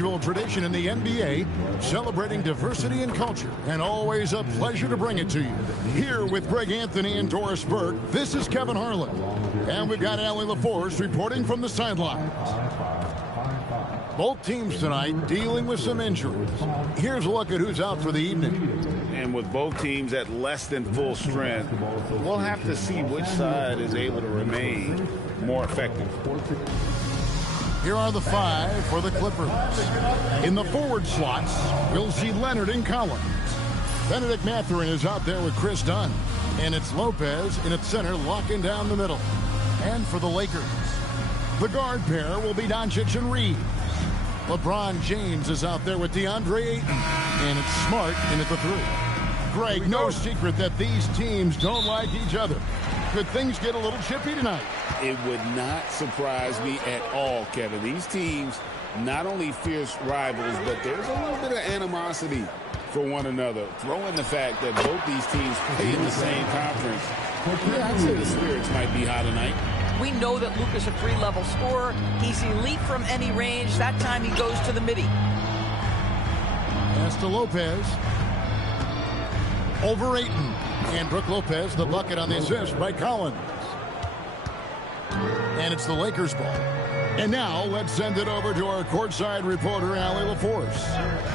annual tradition in the NBA, celebrating diversity and culture, and always a pleasure to bring it to you. Here with Greg Anthony and Doris Burke, this is Kevin Harlan. And we've got Allie LaForce reporting from the sidelines. Both teams tonight dealing with some injuries. Here's a look at who's out for the evening. And with both teams at less than full strength, we'll have to see which side is able to remain more effective. Here are the five for the Clippers. In the forward slots, we'll see Leonard and Collins. Benedict Mathurin is out there with Chris Dunn. And it's Lopez in at center, locking down the middle. And for the Lakers, the guard pair will be Doncic and Reeves. LeBron James is out there with DeAndre Ayton. And it's Smart in at the three. Greg, no secret that these teams don't like each other. Could things get a little chippy tonight? It would not surprise me at all, Kevin. These teams, not only fierce rivals, but there's a little bit of animosity for one another. Throw in the fact that both these teams play in the same conference. Yeah, I'd say the spirits might be high tonight. We know that Luka's a three-level scorer. He's elite from any range. That time he goes to the midi. Pass to Lopez. Over Ayton. And Brook Lopez, the bucket on the assist by Collins. And it's the Lakers ball. And now let's send it over to our courtside reporter, Allie LaForce.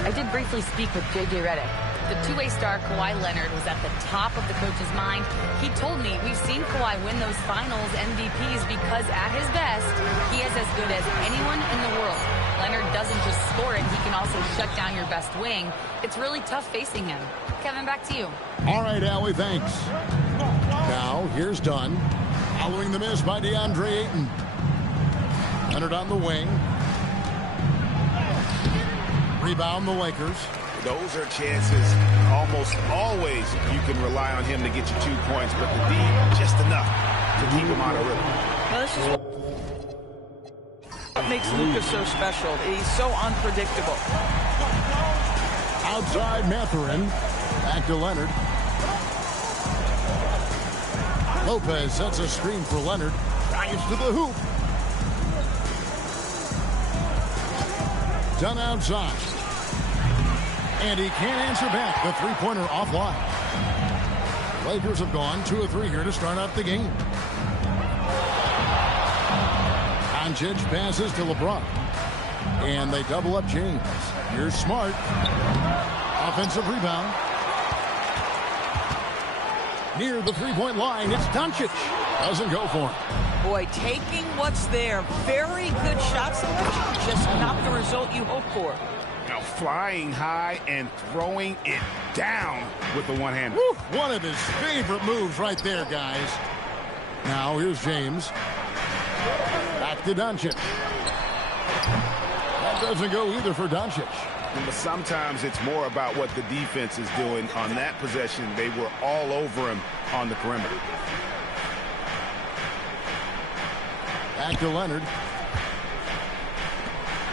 I did briefly speak with J.J. Redick. The two-way star Kawhi Leonard was at the top of the coach's mind. He told me we've seen Kawhi win those finals MVPs because at his best, he is as good as anyone in the world. Leonard doesn't just score it, he can also shut down your best wing. It's really tough facing him. Kevin, back to you. All right, Allie, thanks. Now, here's Dunn. Following the miss by DeAndre Ayton. Leonard on the wing. Rebound the Lakers. Those are chances almost always you can rely on him to get you 2 points, but the D just enough to keep him on a rhythm. Now, this is what makes Luka so special. He's so unpredictable. Outside Mathurin. Back to Leonard. Lopez sets a screen for Leonard. Drives to the hoop. Done outside. And he can't answer back. The three-pointer offline. Lakers have gone 2 of 3 here to start out the game. Doncic passes to LeBron. And they double up James. Here's Smart. Offensive rebound. Near the three-point line, it's Doncic. Doesn't go for him. Boy, taking what's there. Very good shot selection. Just not the result you hope for. Now flying high and throwing it down with the one-hander. One of his favorite moves right there, guys. Now here's James. Back to Doncic. That doesn't go either for Doncic. But sometimes it's more about what the defense is doing. On that possession, they were all over him on the perimeter. Back to Leonard.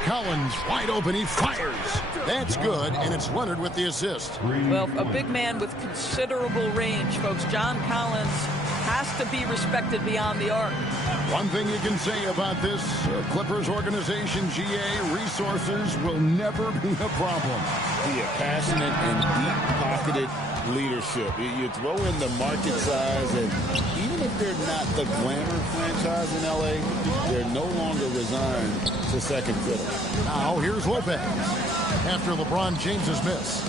Collins wide open. He fires. That's good, and it's Leonard with the assist. Well, a big man with considerable range, folks. John Collins has to be respected beyond the arc. One thing you can say about this Clippers organization, GA, resources will never be a problem. Yeah, passionate and deep-pocketed leadership. You throw in the market size, and even if they're not the glamour franchise in L.A., they're no longer resigned to second fiddle. Now, here's Lopez after LeBron James's miss.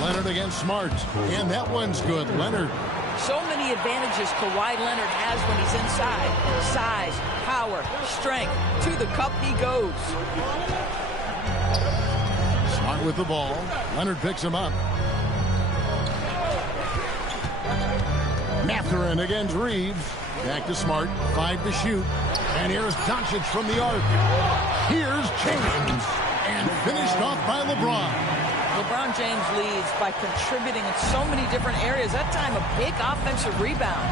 Leonard against Smart, and that one's good. Leonard. So many advantages Kawhi Leonard has when he's inside. Size, power, strength. To the cup he goes. Smart with the ball. Leonard picks him up. Mathurin against Reeves. Back to Smart. 5 to shoot. And here's Doncic from the arc. Here's James. And finished off by LeBron. LeBron James leads by contributing in so many different areas. That time, a big offensive rebound.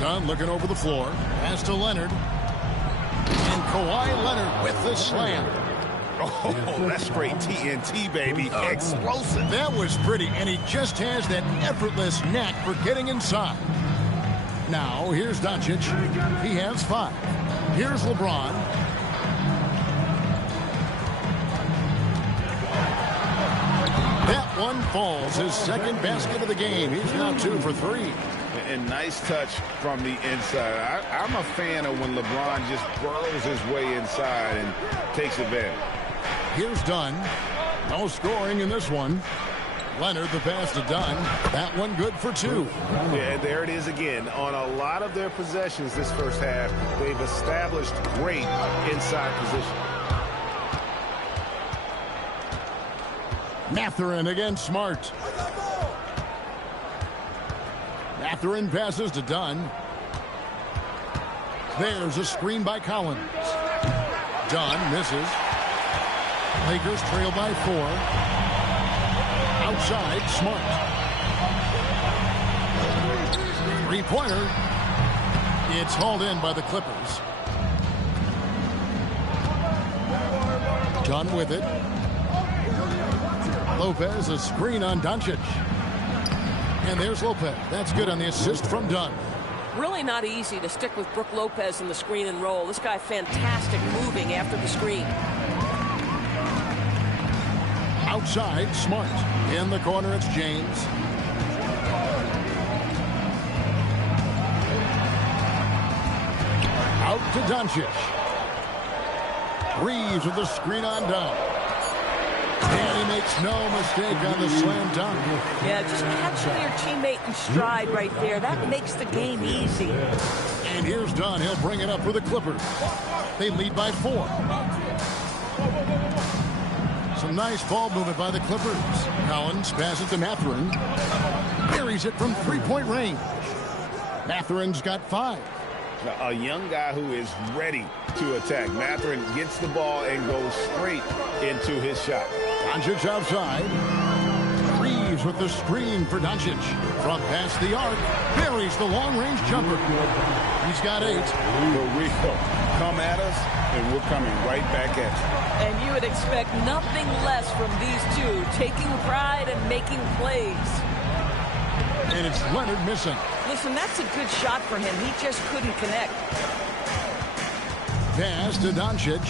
Dunn looking over the floor. Pass to Leonard. And Kawhi Leonard with the slam. Oh, that's straight TNT, baby. Explosive. That was pretty, and he just has that effortless knack for getting inside. now. Here's Doncic. He has 5. Here's LeBron. That one falls. His second basket of the game. He's now 2 for 3. And nice touch from the inside. I'm a fan of when LeBron just burrows his way inside and takes advantage. Here's Dunn. No scoring in this one. Leonard, the pass to Dunn. That one good for 2. Yeah, there it is again. On a lot of their possessions this first half, they've established great inside position. Mathurin against Smart. Mathurin passes to Dunn. There's a screen by Collins. Dunn misses. Lakers trail by 4. Outside, Smart. Three-pointer. It's hauled in by the Clippers. Dunn with it. Lopez, a screen on Doncic. And there's Lopez. That's good on the assist from Dunn. Really not easy to stick with Brook Lopez in the screen and roll. This guy fantastic moving after the screen. Outside, Smart. In the corner, it's James. Out to Doncic. Reeves with the screen on Dunn. And he makes no mistake on the slam dunk. Yeah, just catching your teammate in stride right there. That makes the game easy. And here's Dunn. He'll bring it up for the Clippers. They lead by 4. Some nice ball movement by the Clippers. Collins passes to Mathurin. Buries it from three-point range. Mathurin's got 5. A young guy who is ready to attack. Mathurin gets the ball and goes straight into his shot. Doncic outside. Reeves with the screen for Doncic. From past the arc. Buries the long-range jumper. He's got 8. For real. Come at us, and we're coming right back at you. And you would expect nothing less from these two, taking pride and making plays. And it's Leonard missing. Listen, that's a good shot for him. He just couldn't connect. Pass to Doncic.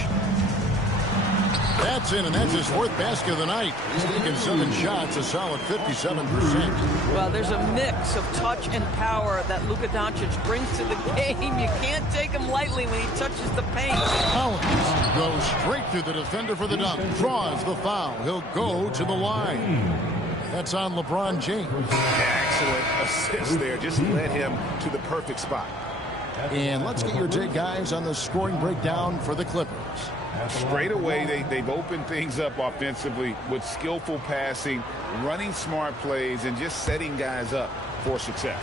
That's in, and that's his 4th basket of the night. He's taken 7 shots, a solid 57%. Well, there's a mix of touch and power that Luka Doncic brings to the game. You can't take him lightly when he touches the paint. Collins goes straight through the defender for the dunk. Draws the foul. He'll go to the line. That's on LeBron James. Excellent assist there. Just led him to the perfect spot. And let's get your take, guys, on the scoring breakdown for the Clippers. Straight away, they've opened things up offensively with skillful passing, running smart plays, and just setting guys up for success.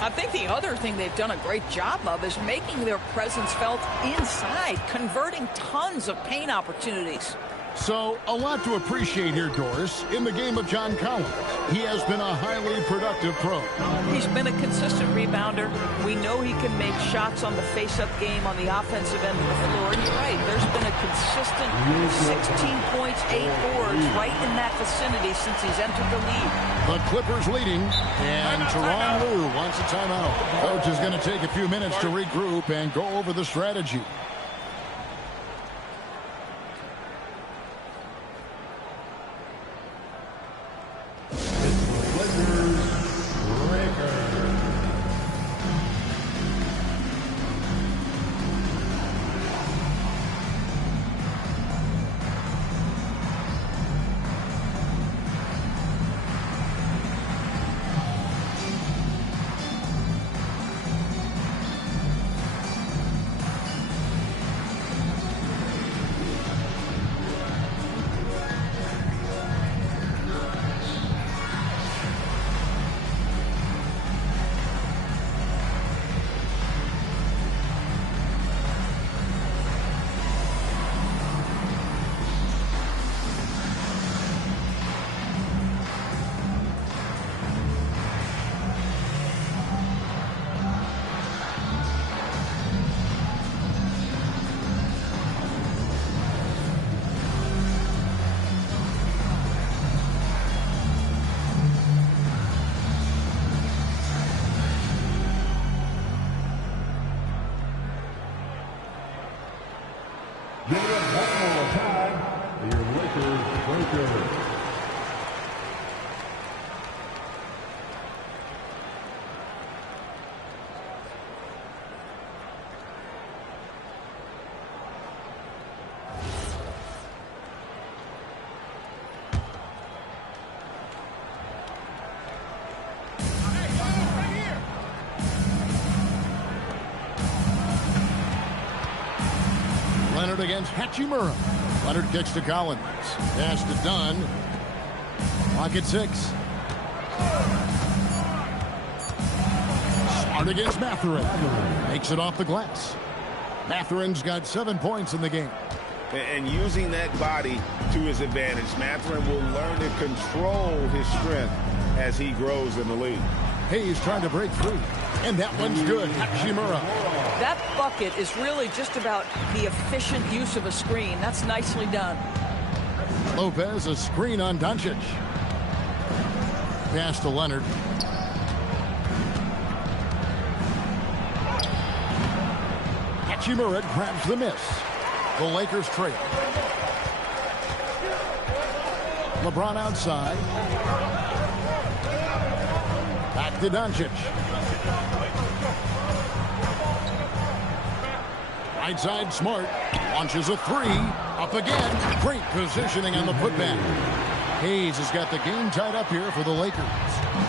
I think the other thing they've done a great job of is making their presence felt inside, converting tons of paint opportunities. So, a lot to appreciate here, Doris, in the game of John Collins. He has been a highly productive pro. He's been a consistent rebounder. We know he can make shots on the face-up game on the offensive end of the floor. And you're right, there's been a consistent 16 points, 8 boards right in that vicinity since he's entered the league. The Clippers leading, and Tyronn Lue wants a timeout. Coach is going to take a few minutes to regroup and go over the strategy. Give it one more time. Your Lakers breaker. Leonard against Hachimura. Leonard kicks to Collins. Pass to Dunn. Clock at 6. Smart against Mathurin. Makes it off the glass. Mathurin's got 7 points in the game. And using that body to his advantage, Mathurin will learn to control his strength as he grows in the league. Hayes trying to break free. And that one's good. Hachimura. That bucket is really just about the efficient use of a screen. That's nicely done. Lopez, a screen on Doncic. Pass to Leonard. Hachimura grabs the miss. The Lakers trail. LeBron outside. Back to Doncic. Right side, Smart. Launches a 3. Up again. Great positioning on the putback. Hayes has got the game tied up here for the Lakers.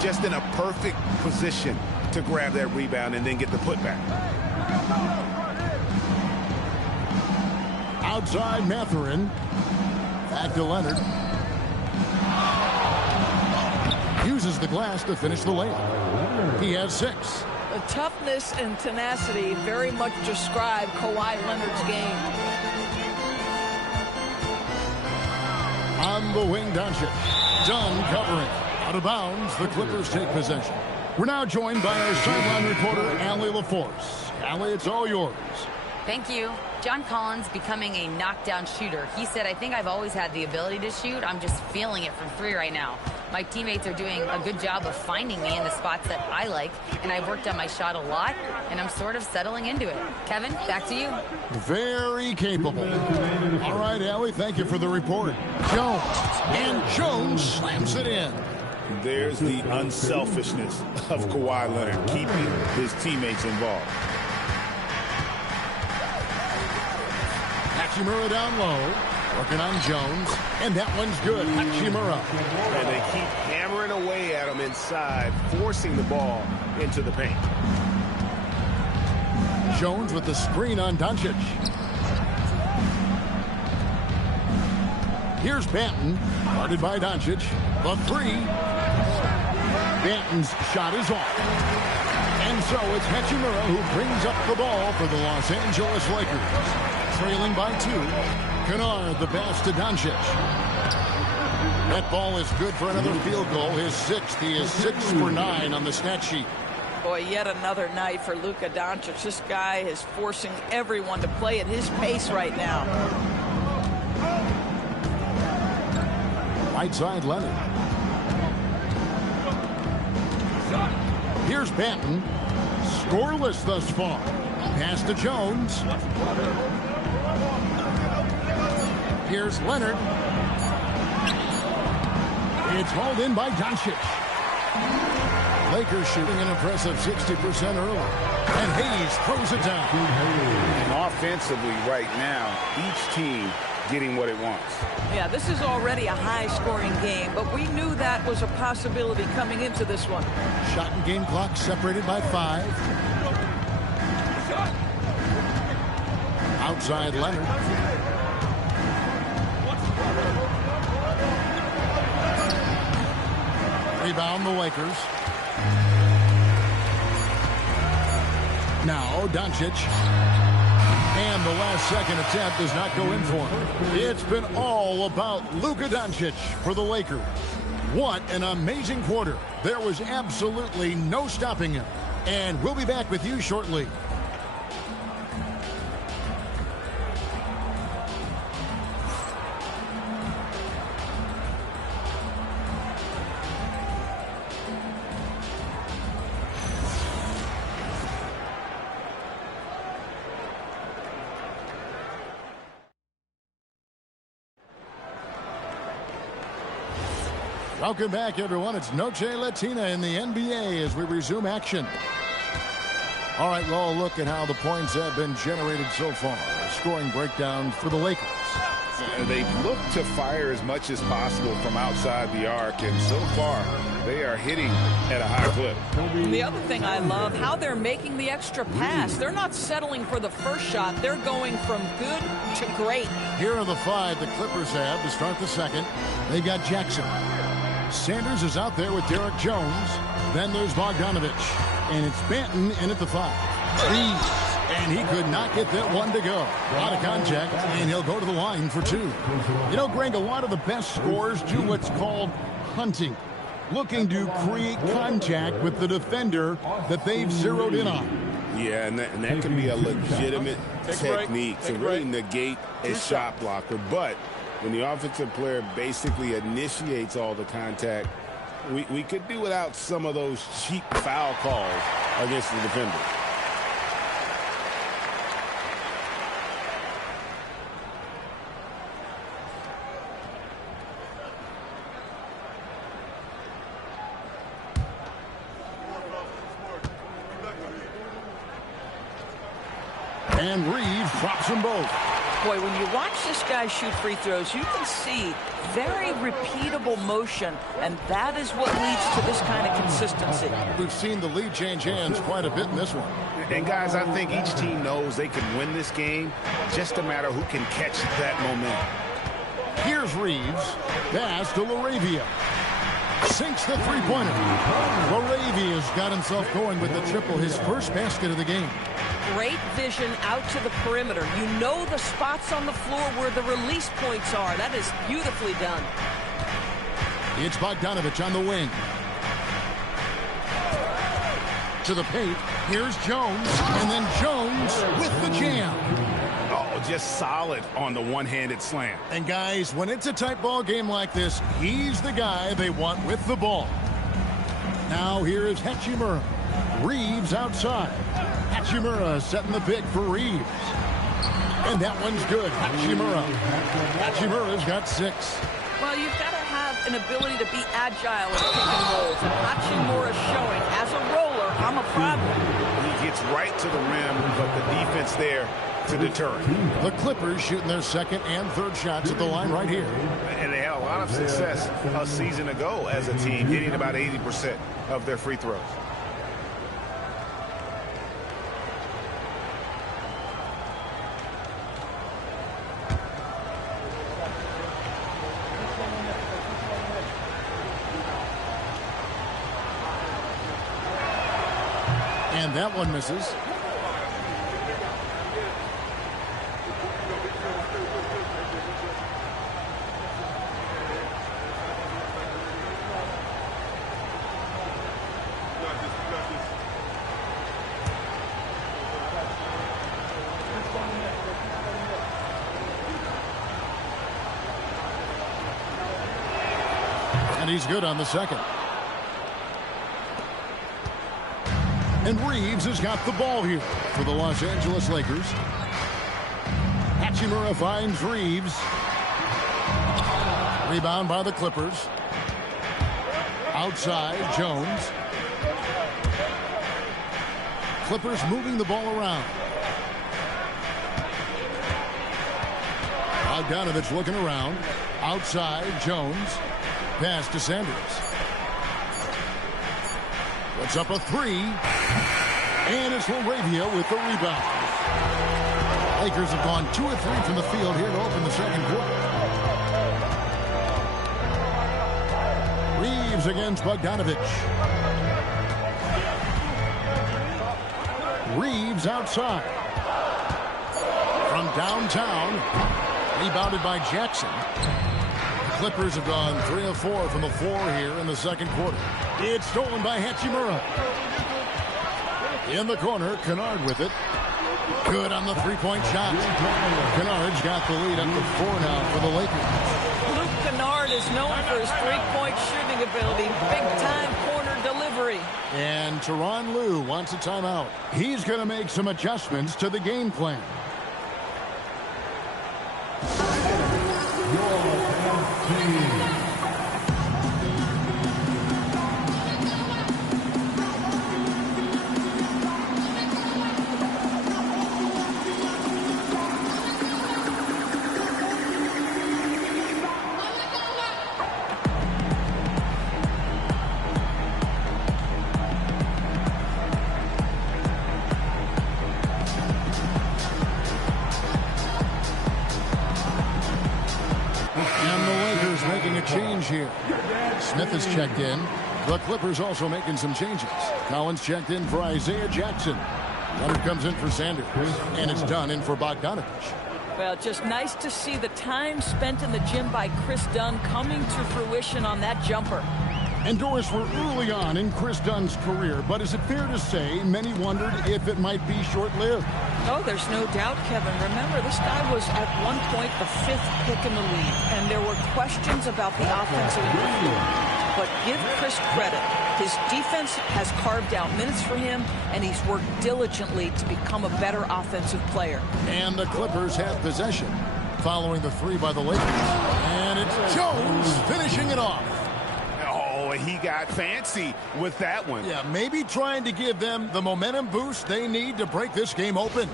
Just in a perfect position to grab that rebound and then get the putback. Outside, Mathurin. Back to Leonard. Uses the glass to finish the layup. He has 6. The toughness and tenacity very much describe Kawhi Leonard's game. On the wing, Doncic. Dunn covering. Out of bounds, the Clippers take possession. We're now joined by our sideline reporter, Allie LaForce. Allie, it's all yours. Thank you. John Collins becoming a knockdown shooter. He said, I think I've always had the ability to shoot. I'm just feeling it from 3 right now. My teammates are doing a good job of finding me in the spots that I like, and I've worked on my shot a lot, and I'm sort of settling into it. Kevin, back to you. Very capable. All right, Allie, thank you for the report. Jones. And Jones slams it in. There's the unselfishness of Kawhi Leonard, keeping his teammates involved. Hachimura down low. Working on Jones. And that one's good. Hachimura. And they keep hammering away at him inside, forcing the ball into the paint. Jones with the screen on Doncic. Here's Banton. Guarded by Doncic. The 3. Banton's shot is off. And so it's Hachimura who brings up the ball for the Los Angeles Lakers. Trailing by 2. Kennard, the pass to Doncic. That ball is good for another field goal. His 6th. He is 6 for 9 on the stat sheet. Boy, yet another night for Luka Doncic. This guy is forcing everyone to play at his pace right now. Right side, Leonard. Here's Banton. Scoreless thus far. Pass to Jones. Here's Leonard. It's hauled in by Doncic. Lakers shooting an impressive 60% early. And Hayes throws it down. And offensively right now, each team getting what it wants. Yeah, this is already a high-scoring game, but we knew that was a possibility coming into this one. Shot and game clock separated by 5. Outside Leonard. Rebound the Lakers. Now Doncic. And the last second attempt does not go in for him. It's been all about Luka Doncic for the Lakers. What an amazing quarter. There was absolutely no stopping him. And we'll be back with you shortly. Welcome back, everyone. It's Noche Latina in the NBA as we resume action. All right, well, look at how the points have been generated so far. A scoring breakdown for the Lakers. They look to fire as much as possible from outside the arc, and so far they are hitting at a high clip. The other thing I love, how they're making the extra pass. They're not settling for the first shot. They're going from good to great. Here are the 5 the Clippers have to start the second. They've got Jackson. Sanders is out there with Derek Jones. Then there's Bogdanovich. And it's Banton in at the 5. Reeves. And he could not get that one to go. A lot of contact, and he'll go to the line for 2. You know, Greg, a lot of the best scorers do what's called hunting. Looking to create contact with the defender that they've zeroed in on. Yeah, and that can be a legitimate technique to really negate a shot blocker. But when the offensive player basically initiates all the contact, we could do without some of those cheap foul calls against the defender. And Reeves drops them both. Boy, when you watch this guy shoot free throws, you can see very repeatable motion, and that is what leads to this kind of consistency. We've seen the lead change hands quite a bit in this one. And, guys, I think each team knows they can win this game, just a matter who can catch that momentum. Here's Reeves. Pass to Laravia. Sinks the three-pointer. Laravia's got himself going with the triple, his first basket of the game. Great vision out to the perimeter. You know the spots on the floor where the release points are. That is beautifully done. It's Bogdanovich on the wing. To the paint. Here's Jones. And then Jones with the jam. Oh, just solid on the one-handed slam. And, guys, when it's a tight ball game like this, he's the guy they want with the ball. Now here is Hachimura. Reeves outside. Hachimura setting the pick for Reeves. And that one's good. Hachimura's got 6. Well, you've got to have an ability to be agile in pick and rolls. And Hachimura showing, as a roller, I'm a problem. He gets right to the rim, but the defense there to deter him. The Clippers shooting their second and third shots at the line right here. And they had a lot of success a season ago as a team, hitting about 80% of their free throws. And that one misses. And he's good on the second. And Reeves has got the ball here for the Los Angeles Lakers. Hachimura finds Reeves. Rebound by the Clippers. Outside, Jones. Clippers moving the ball around. Bogdanovich looking around. Outside, Jones. Pass to Sanders. Puts up a 3. And it's Laravia with the rebound. Lakers have gone 2 of 3 from the field here to open the second quarter. Reeves against Bogdanovich. Reeves outside. From downtown. Rebounded by Jackson. The Clippers have gone 3 of 4 from the floor here in the second quarter. It's stolen by Hachimura. In the corner, Kennard with it. Good on the three-point shot. Kennard's got the lead up to 4 now for the Lakers. Luke Kennard is known for his three-point shooting ability. Big-time corner delivery. And Tyronn Lue wants a timeout. He's going to make some adjustments to the game plan. change here. Smith is checked in. The Clippers also making some changes. Collins checked in for Isaiah Jackson. Leonard comes in for Sanders. And it's done in for Bogdanovich. Well, just nice to see the time spent in the gym by Chris Dunn coming to fruition on that jumper. And Doris, we're early on in Chris Dunn's career, but is it fair to say many wondered if it might be short-lived? Oh, there's no doubt, Kevin. Remember, this guy was at one point the 5th pick in the league, and there were questions about the offensive improvement. But give Chris credit. His defense has carved out minutes for him, and he's worked diligently to become a better offensive player. And the Clippers have possession following the three by the Lakers. And it's Jones finishing it off. Oh, he got fancy with that one. Yeah, maybe trying to give them the momentum boost they need to break this game open.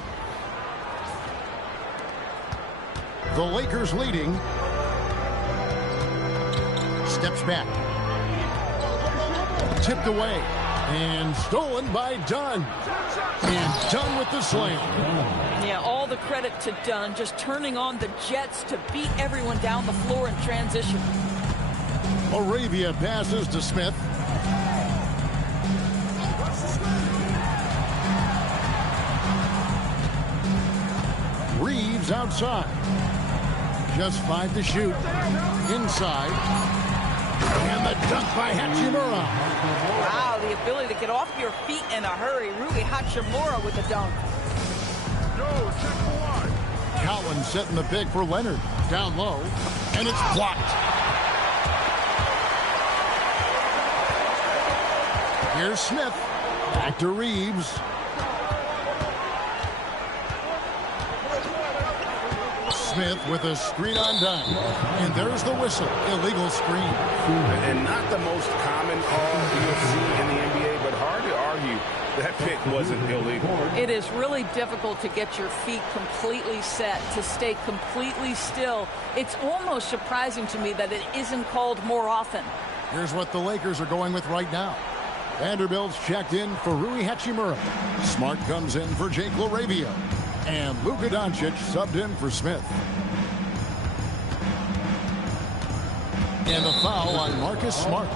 The Lakers leading. Steps back. Tipped away. And stolen by Dunn. And Dunn with the slam. Yeah, all the credit to Dunn, just turning on the Jets to beat everyone down the floor in transition. Arabia passes to Smith. Reeves outside. Just 5 to shoot. Inside. And the dunk by Hachimura. Wow, the ability to get off your feet in a hurry. Rui Hachimura with the dunk. Collins setting the pick for Leonard. Down low. And it's blocked. Here's Smith. Back to Reeves. Smith with a screen on Dunn. And there's the whistle. Illegal screen. And not the most common call you'll see in the NBA, but hard to argue that pick wasn't illegal. It is really difficult to get your feet completely set, to stay completely still. It's almost surprising to me that it isn't called more often. Here's what the Lakers are going with right now. Vanderbilt's checked in for Rui Hachimura. Smart comes in for Jake LaRavia. And Luka Doncic subbed in for Smith. And a foul on Marcus Smart.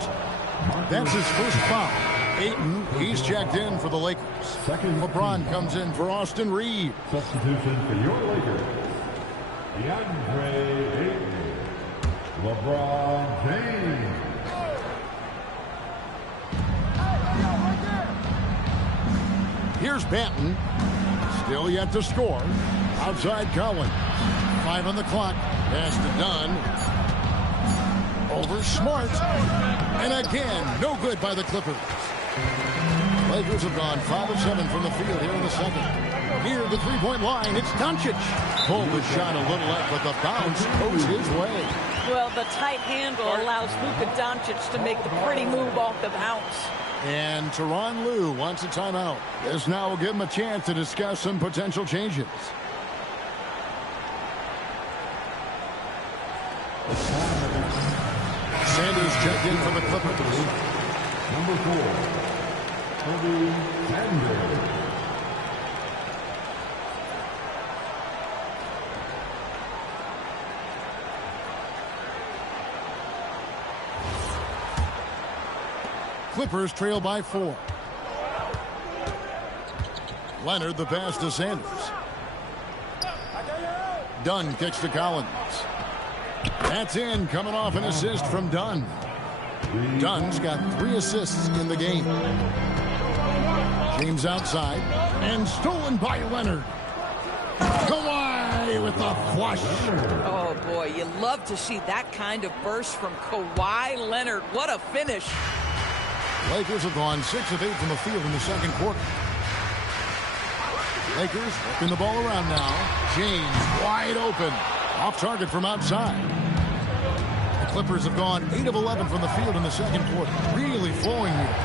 That's his first foul. Ayton, he's checked in for the Lakers. LeBron comes in for Austin Reeves. Substitution for your Lakers. DeAndre Ayton. LeBron James. Here's Banton. Still yet to score. Outside Collins. 5 on the clock. Pass to Dunn. Over Smart. And again, no good by the Clippers. Lakers have gone 5 of 7 from the field here in the second. Near the three-point line, it's Doncic. Pulled the shot a little left, but the bounce goes his way. Well, the tight handle allows Luka Doncic to make the pretty move off the bounce. And Tyronn Lue wants a timeout. This now will give him a chance to discuss some potential changes. Sanders checked in for the Clippers. Number 4, Toby Sanders. Clippers trail by 4. Leonard the pass to Sanders. Dunn kicks to Collins. That's in, coming off an assist from Dunn. Dunn's got 3 assists in the game. James outside and stolen by Leonard. Kawhi with the flush. Oh, boy, you love to see that kind of burst from Kawhi Leonard. What a finish. Lakers have gone 6 of 8 from the field in the second quarter. Lakers working the ball around now. James wide open. Off target from outside. The Clippers have gone 8 of 11 from the field in the second quarter. Really flowing here.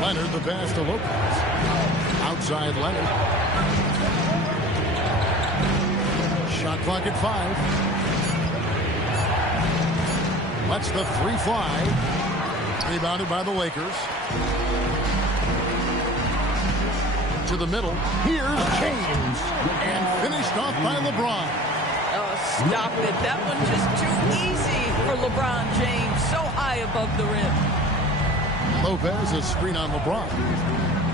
Leonard the pass to Lopez. Outside Leonard. Shot clock at 5. Lets the 3 fly. Rebounded by the Lakers. To the middle. Here's James. And finished off by LeBron. Oh, stop it. That one's just too easy for LeBron James. So high above the rim. Lopez, a screen on LeBron.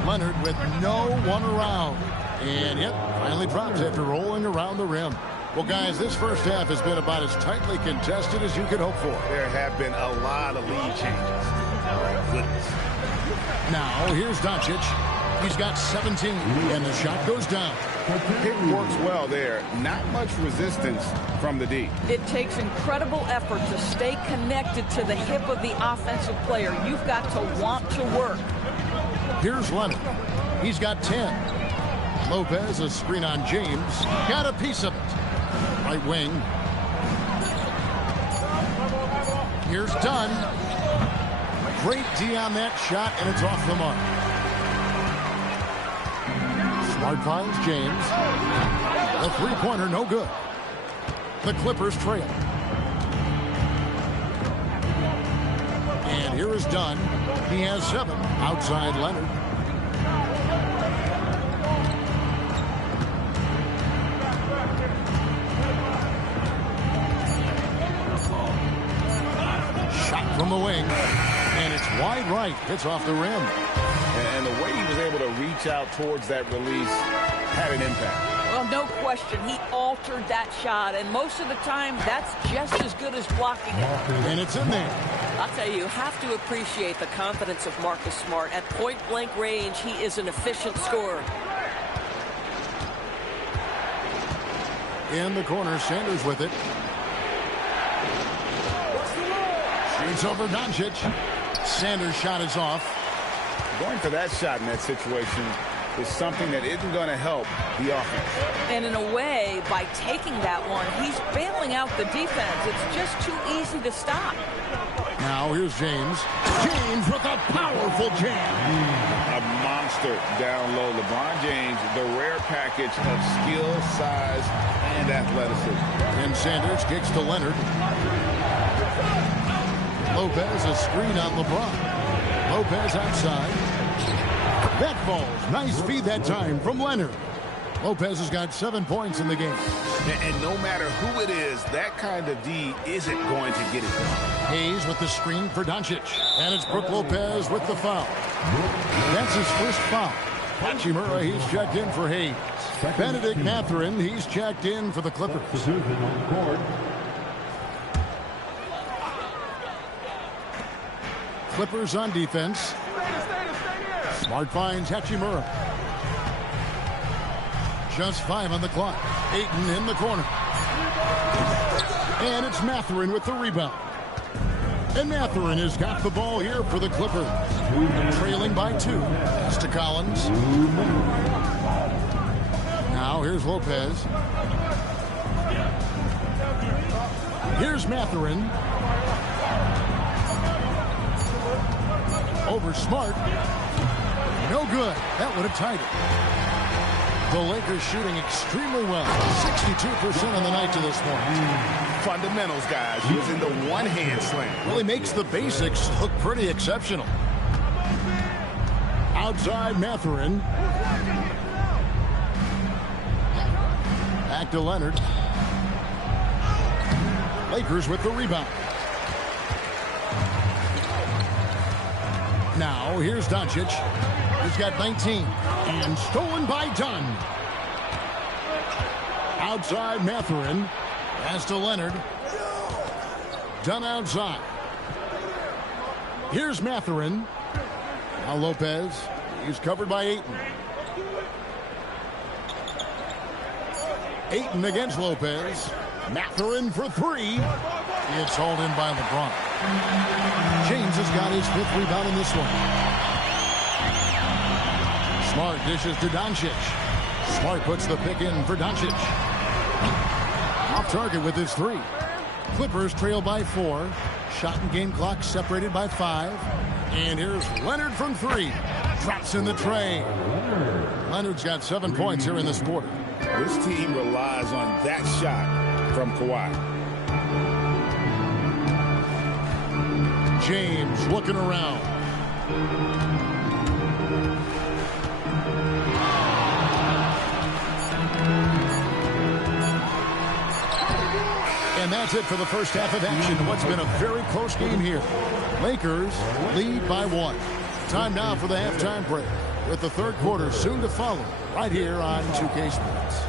Leonard with no one around. And yet, finally drops after rolling around the rim. Well, guys, this first half has been about as tightly contested as you could hope for. There have been a lot of lead changes. Goodness. Now, here's Doncic. He's got 17, and the shot goes down. Pick works well there. Not much resistance from the D. It takes incredible effort to stay connected to the hip of the offensive player. You've got to want to work. Here's Leonard. He's got 10. Lopez, a screen on James. Got a piece of it. Right wing. Here's Dunn. Great D on that shot, and it's off the mark. Smart finds James. The three-pointer, no good. The Clippers trail. And here is Dunn. He has 7. Outside Leonard. From the wing, and it's wide right. Hits off the rim. And the way he was able to reach out towards that release had an impact. Well, no question. He altered that shot, and most of the time, that's just as good as blocking it. And it's in there. I'll tell you have to appreciate the confidence of Marcus Smart. At point-blank range, he is an efficient scorer. In the corner, Sanders with it. Shoots over Doncic. Sanders' shot is off. Going for that shot in that situation is something that isn't going to help the offense. And in a way, by taking that one, he's bailing out the defense. It's just too easy to stop. Now here's James. James with a powerful jam. A monster down low. LeBron James, the rare package of skill, size, and athleticism. And Sanders kicks to Leonard. Lopez, a screen on LeBron. Lopez outside. That falls. Nice feed that time from Leonard. Lopez has got 7 points in the game. And no matter who it is, that kind of D isn't going to get it done. Hayes with the screen for Doncic. And it's Brook Lopez with the foul. That's his first foul. Hachimura, he's checked in for Hayes. Benedict Mathurin, he's checked in for the Clippers. Clippers on defense. Smart finds Hachimura. Just 5 on the clock. Ayton in the corner. And it's Mathurin with the rebound. And Mathurin has got the ball here for the Clippers. Trailing by 2. Pass to Collins. Now here's Lopez. Here's Mathurin. Over Smart. No good. That would have tied it. The Lakers shooting extremely well. 62% on the night to this point. Fundamentals, guys. Using the one-hand slam. Really makes the basics look pretty exceptional. Outside Mathurin. Back to Leonard. Lakers with the rebound. Now, here's Doncic. He's got 19. And stolen by Dunn. Outside Mathurin. Pass to Leonard. Dunn outside. Here's Mathurin. Now Lopez. He's covered by Ayton. Ayton against Lopez. Mathurin for 3. It's hauled in by LeBron. James has got his 5th rebound in this one. Smart dishes to Doncic. Smart puts the pick in for Doncic. Off target with his 3. Clippers trail by 4. Shot and game clock separated by 5. And here's Leonard from 3. Drops in the tray. Leonard's got 7 points here in this quarter. This team relies on that shot from Kawhi. James looking around. that's it for the first half of action. What's been a very close game here. Lakers lead by 1. Time now for the halftime break, with the third quarter soon to follow, right here on 2K Sports.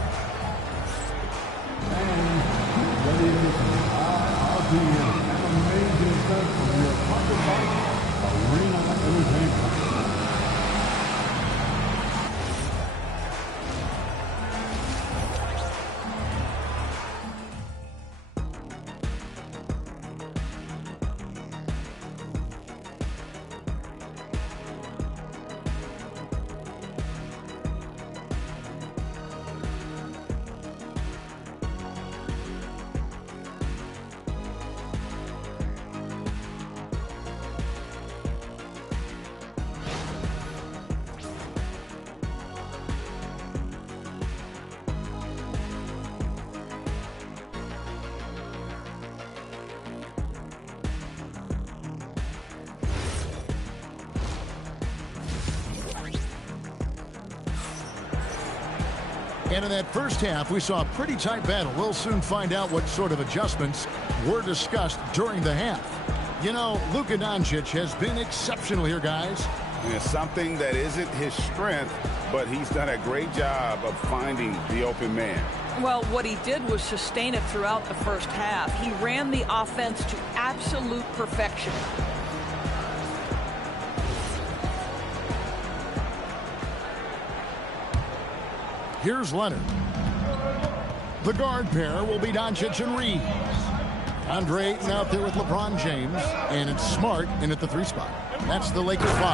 And in that first half, we saw a pretty tight battle. We'll soon find out what sort of adjustments were discussed during the half. You know, Luka Doncic has been exceptional here, guys. It's something that isn't his strength, but he's done a great job of finding the open man. Well, what he did was sustain it throughout the first half. He ran the offense to absolute perfection. Here's Leonard. The guard pair will be Doncic and Reeves. Andre Ayton out there with LeBron James. And it's Smart in at the 3 spot. That's the Laker 5.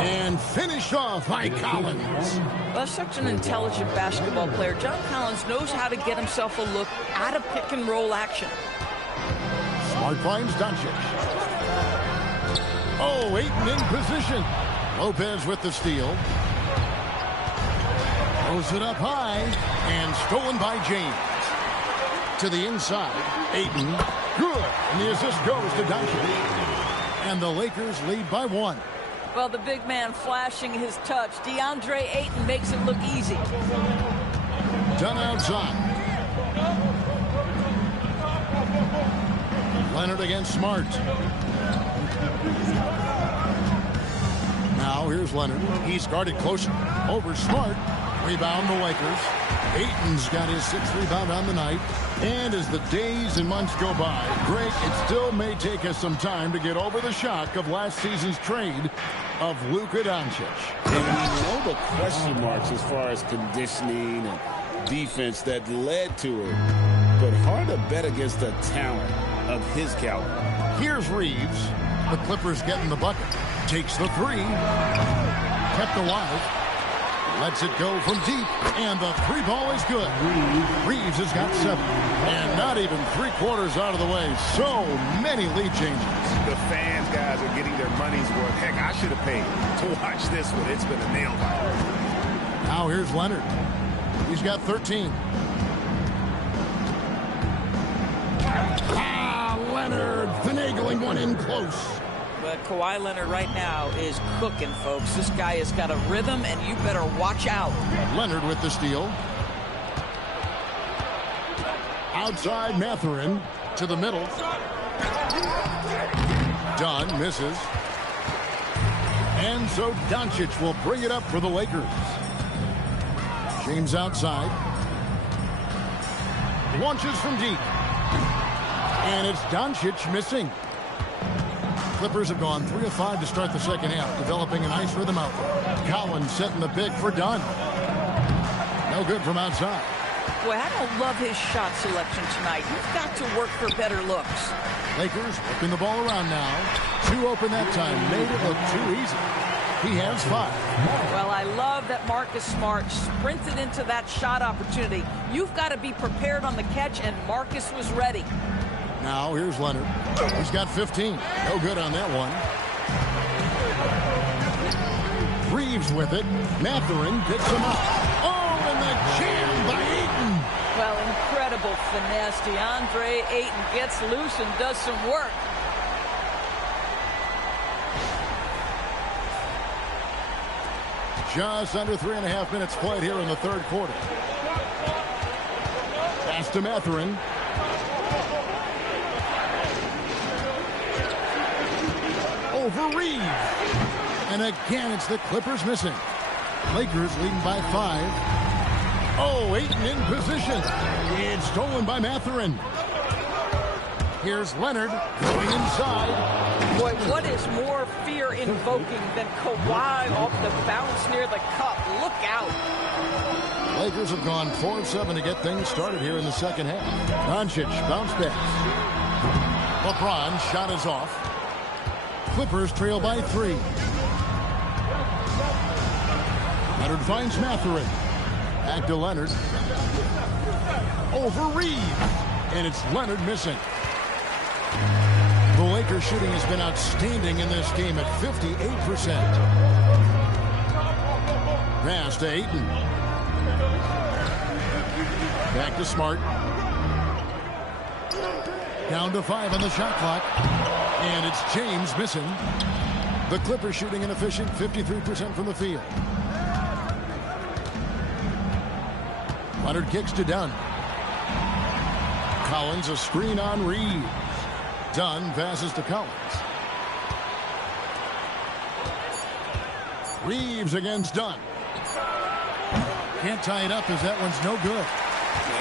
And finished off by Collins. Well, such an intelligent basketball player. John Collins knows how to get himself a look out of pick and roll action. Smart finds Doncic. Oh, Ayton in position. Lopez with the steal. Throws it up high and stolen by James. To the inside, Ayton, good, and the assist goes to Doncic. And the Lakers lead by 1. Well, the big man flashing his touch. DeAndre Ayton makes it look easy. Done outside. Leonard against Smart. Now here's Leonard. He's guarded closer. Over Smart. Rebound the Lakers. Ayton's got his 6th rebound on the night. And as the days and months go by, Greg, it still may take us some time to get over the shock of last season's trade of Luka Doncic. And we know the question marks as far as conditioning and defense that led to it. But hard to bet against the talent of his caliber. Here's Reeves. The Clippers getting the bucket. Takes the 3. Kept alive. Lets it go from deep, and the 3 ball is good. Reeves has got 7, and not even 3/4 out of the way. So many lead changes. The fans, guys, are getting their money's worth. Heck, I should have paid to watch this one. It's been a nail biter. Now here's Leonard. He's got 13. Leonard finagling one in close. But Kawhi Leonard right now is cooking, folks. This guy has got a rhythm, and you better watch out. Leonard with the steal. Outside Mathurin to the middle. Dunn misses. And so Doncic will bring it up for the Lakers. James outside. Launches from deep. And it's Doncic missing. Clippers have gone 3 of 5 to start the second half, developing a nice rhythm out there. Collins setting the pick for Dunn. No good from outside. Boy, I don't love his shot selection tonight. You've got to work for better looks. Lakers whipping the ball around now. 2 open that time. Made it look too easy. He has 5. Well, I love that Marcus Smart sprinted into that shot opportunity. You've got to be prepared on the catch, and Marcus was ready. Now here's Leonard. He's got 15. No good on that one. Reeves with it. Mathurin picks him up. Oh, and the jam by Ayton. Well, incredible finesse. DeAndre Ayton gets loose and does some work. Just under 3.5 minutes played here in the third quarter. Pass to Mathurin. over Reeves. And again, it's the Clippers missing. Lakers leading by 5. Oh, Ayton in position. It's stolen by Mathurin. Here's Leonard going inside. Boy, what is more fear-invoking than Kawhi off the bounce near the cup? Look out. Lakers have gone 4 of 7 to get things started here in the second half. Doncic bounce pass. LeBron shot is off. Clippers trail by 3. Leonard finds Mathurin. Back to Leonard. Over Reeves. And it's Leonard missing. The Lakers shooting has been outstanding in this game at 58%. Pass to Ayton. Back to Smart. Down to 5 on the shot clock. And it's James missing. The Clippers shooting an efficient 53% from the field. Leonard kicks to Dunn. Collins a screen on Reeves. Dunn passes to Collins. Reeves against Dunn. Can't tie it up as that one's no good.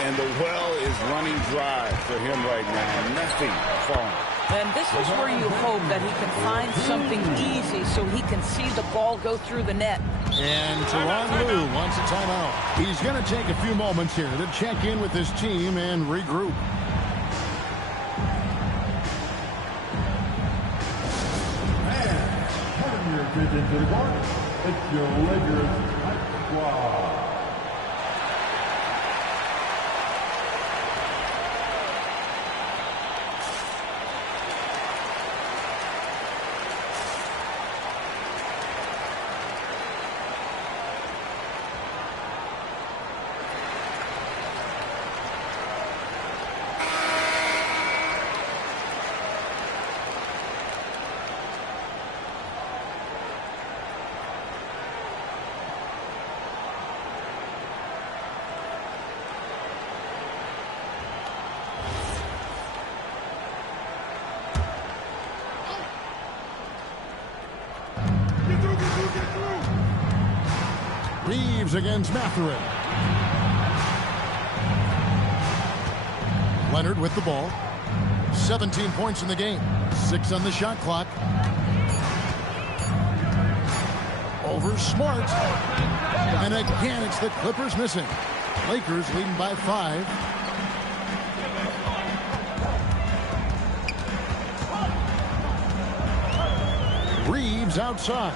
And the well is running dry for him right now. Nothing falling. And this is where you hope that he can find something easy so he can see the ball go through the net. And Tyronn Lue wants a timeout. He's going to take a few moments here to check in with his team and regroup. Turn your attention to the court. It's your Lakers Hype Squad. Reeves against Mathurin. Leonard with the ball. 17 points in the game. 6 on the shot clock. Over Smart. And again, it's the Clippers missing. Lakers leading by 5. Reeves outside.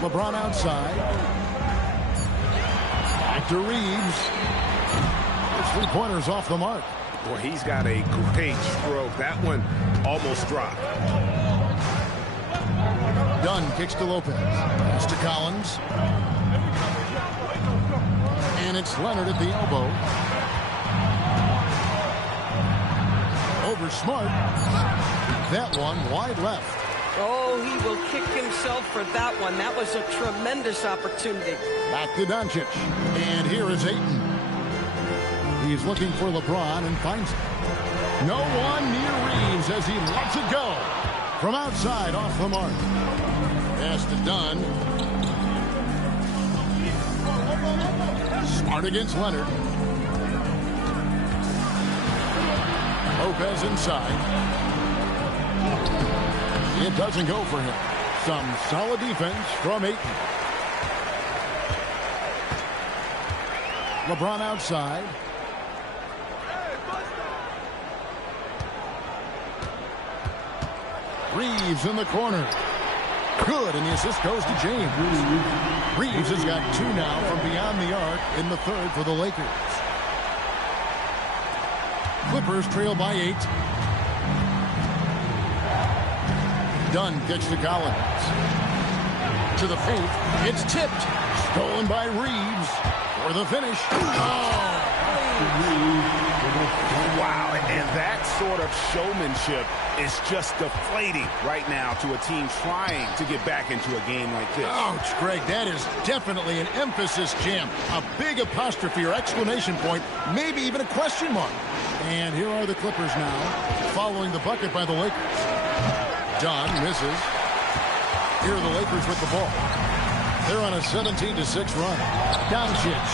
LeBron outside. Back to Reeves. Those 3-pointers off the mark. Boy, he's got a great stroke. That one almost dropped. Dunn kicks to Lopez. Pass to Collins. And it's Leonard at the elbow. Over Smart. That one wide left. Oh, he will kick himself for that one. That was a tremendous opportunity. Back to Doncic. And here is Ayton. He's looking for LeBron and finds him. No one near Reeves as he lets it go. From outside, off the mark. Pass to Dunn. Smart against Leonard. Lopez inside. It doesn't go for him. Some solid defense from Ayton. LeBron outside. Reeves in the corner. Good, and the assist goes to James. Reeves has got 2 now from beyond the arc in the third for the Lakers. Clippers trail by 8. Dunn kicks to Collins. To the paint. It's tipped. Stolen by Reeves for the finish. Oh! Wow, and that sort of showmanship is just deflating right now to a team trying to get back into a game like this. Ouch, Greg, that is definitely an emphasis jam. A big apostrophe or exclamation point, maybe even a question mark. And here are the Clippers now, following the bucket by the Lakers. Dunn misses. Here are the Lakers with the ball. They're on a 17-6 run. Doncic.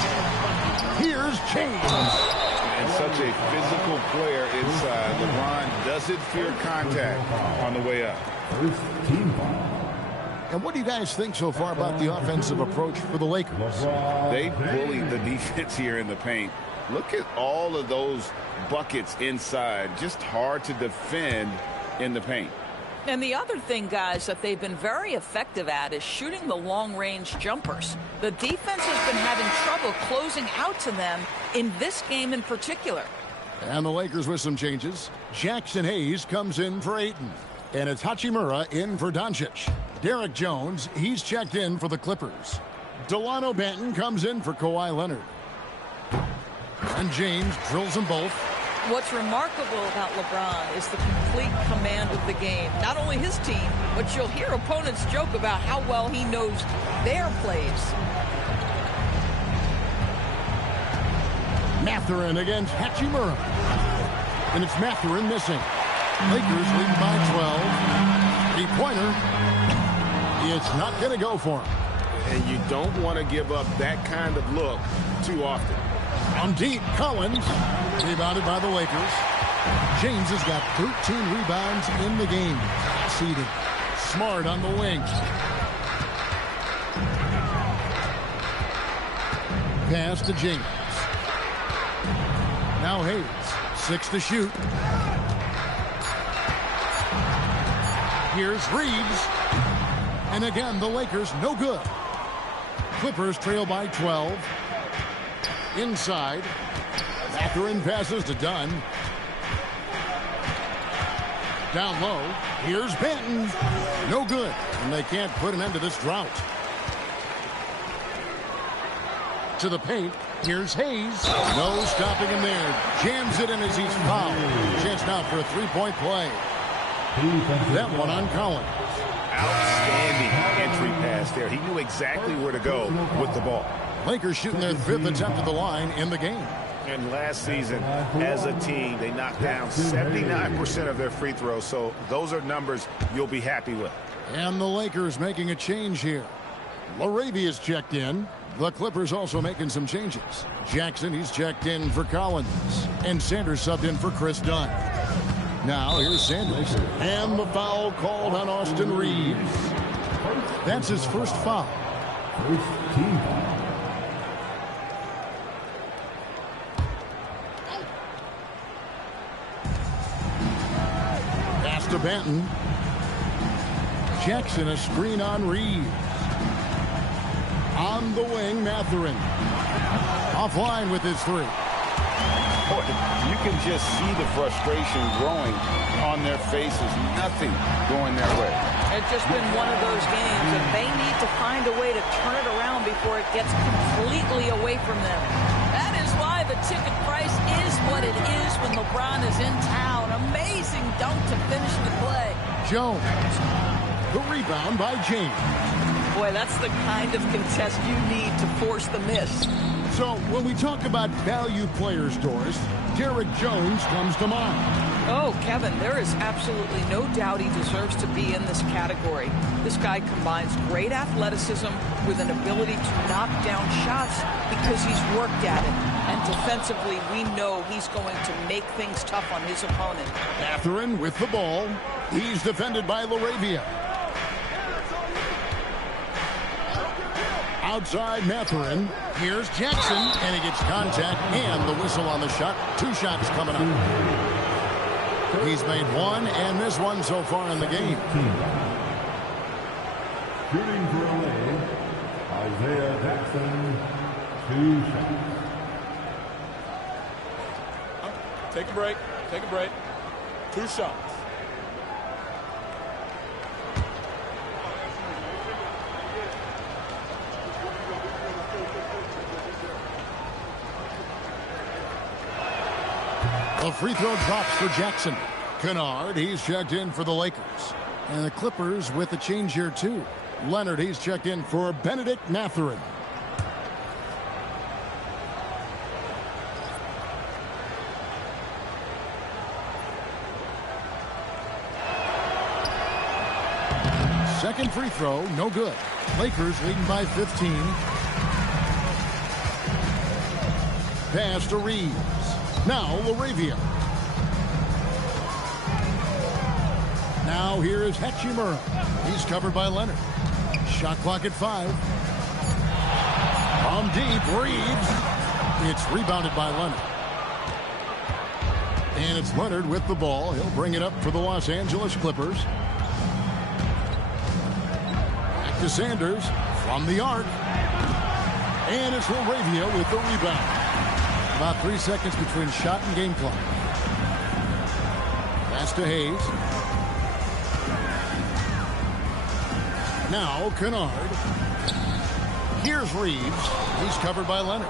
Here's James. And such a physical player inside. LeBron doesn't fear contact on the way up. First team foul. And what do you guys think so far about the offensive approach for the Lakers? They bullied the defense here in the paint. Look at all of those buckets inside. Just hard to defend in the paint. And the other thing, guys, that they've been very effective at is shooting the long-range jumpers. The defense has been having trouble closing out to them in this game in particular. And the Lakers with some changes. Jackson Hayes comes in for Ayton. And it's Hachimura in for Doncic. Derek Jones, he's checked in for the Clippers. Delano Banton comes in for Kawhi Leonard. And James drills them both. What's remarkable about LeBron is the complete command of the game. Not only his team, but you'll hear opponents joke about how well he knows their plays. Mathurin against Hachimura. And it's Mathurin missing. Lakers lead by 12. Three-pointer. It's not going to go for him. And you don't want to give up that kind of look too often. On deep, Collins. Rebounded by the Lakers. James has got 13 rebounds in the game. Seeding. Smart on the wing. Pass to James. Now Hayes. 6 to shoot. Here's Reeves. And again, the Lakers no good. Clippers trail by 12. Inside. Mathurin passes to Dunn. Down low. Here's Banton. No good. And they can't put an end to this drought. To the paint. Here's Hayes. No stopping him there. Jams it in as he's fouled. Chance now for a three-point play. That one on Collins. Outstanding entry pass there. He knew exactly where to go with the ball. Lakers shooting their 5th attempt at the line in the game. And last season, as a team, they knocked down 79% of their free throws. So those are numbers you'll be happy with. And the Lakers making a change here. Laravia's checked in. The Clippers also making some changes. Jackson, he's checked in for Collins. And Sanders subbed in for Chris Dunn. Now here's Sanders. And the foul called on Austin Reeves. That's his first foul. First team foul. Pass to Banton. Jackson, a screen on Reeves. On the wing, Mathurin. Offline with his three. Boy, you can just see the frustration growing on their faces. Nothing going their way. It's just been one of those games, and they need to find a way to turn it around before it gets completely away from them. That is why the ticket price is what it is when LeBron is in town. Amazing dunk to finish the play. Jones. The rebound by James. Boy, that's the kind of contest you need to force the miss. So when we talk about value players, Doris, Derek Jones comes to mind. Oh, Kevin, there is absolutely no doubt he deserves to be in this category. This guy combines great athleticism with an ability to knock down shots because he's worked at it. And defensively, we know he's going to make things tough on his opponent. Mathurin with the ball. He's defended by Laravia. Outside Mathurin. Here's Jackson, and he gets contact and the whistle on the shot. 2 shots coming up. He's made one and missed one so far in the game. Shooting for LA, Isaiah Jackson, 2 shots. Take a break. Take a break. 2 shots. The free throw drops for Jackson. Kennard, he's checked in for the Lakers. And the Clippers with a change here, too. Leonard, he's checked in for Benedict Mathurin. Second free throw, no good. Lakers leading by 15. Pass to Reeves. Now LaRavia. Now here is Hachimura. He's covered by Leonard. Shot clock at 5. From deep, Reeves. It's rebounded by Leonard. And it's Leonard with the ball. He'll bring it up for the Los Angeles Clippers. Back to Sanders from the arc. And it's LaRavia with the rebound. About 3 seconds between shot and game clock. Pass to Hayes. Now Kennard. Here's Reeves. He's covered by Leonard.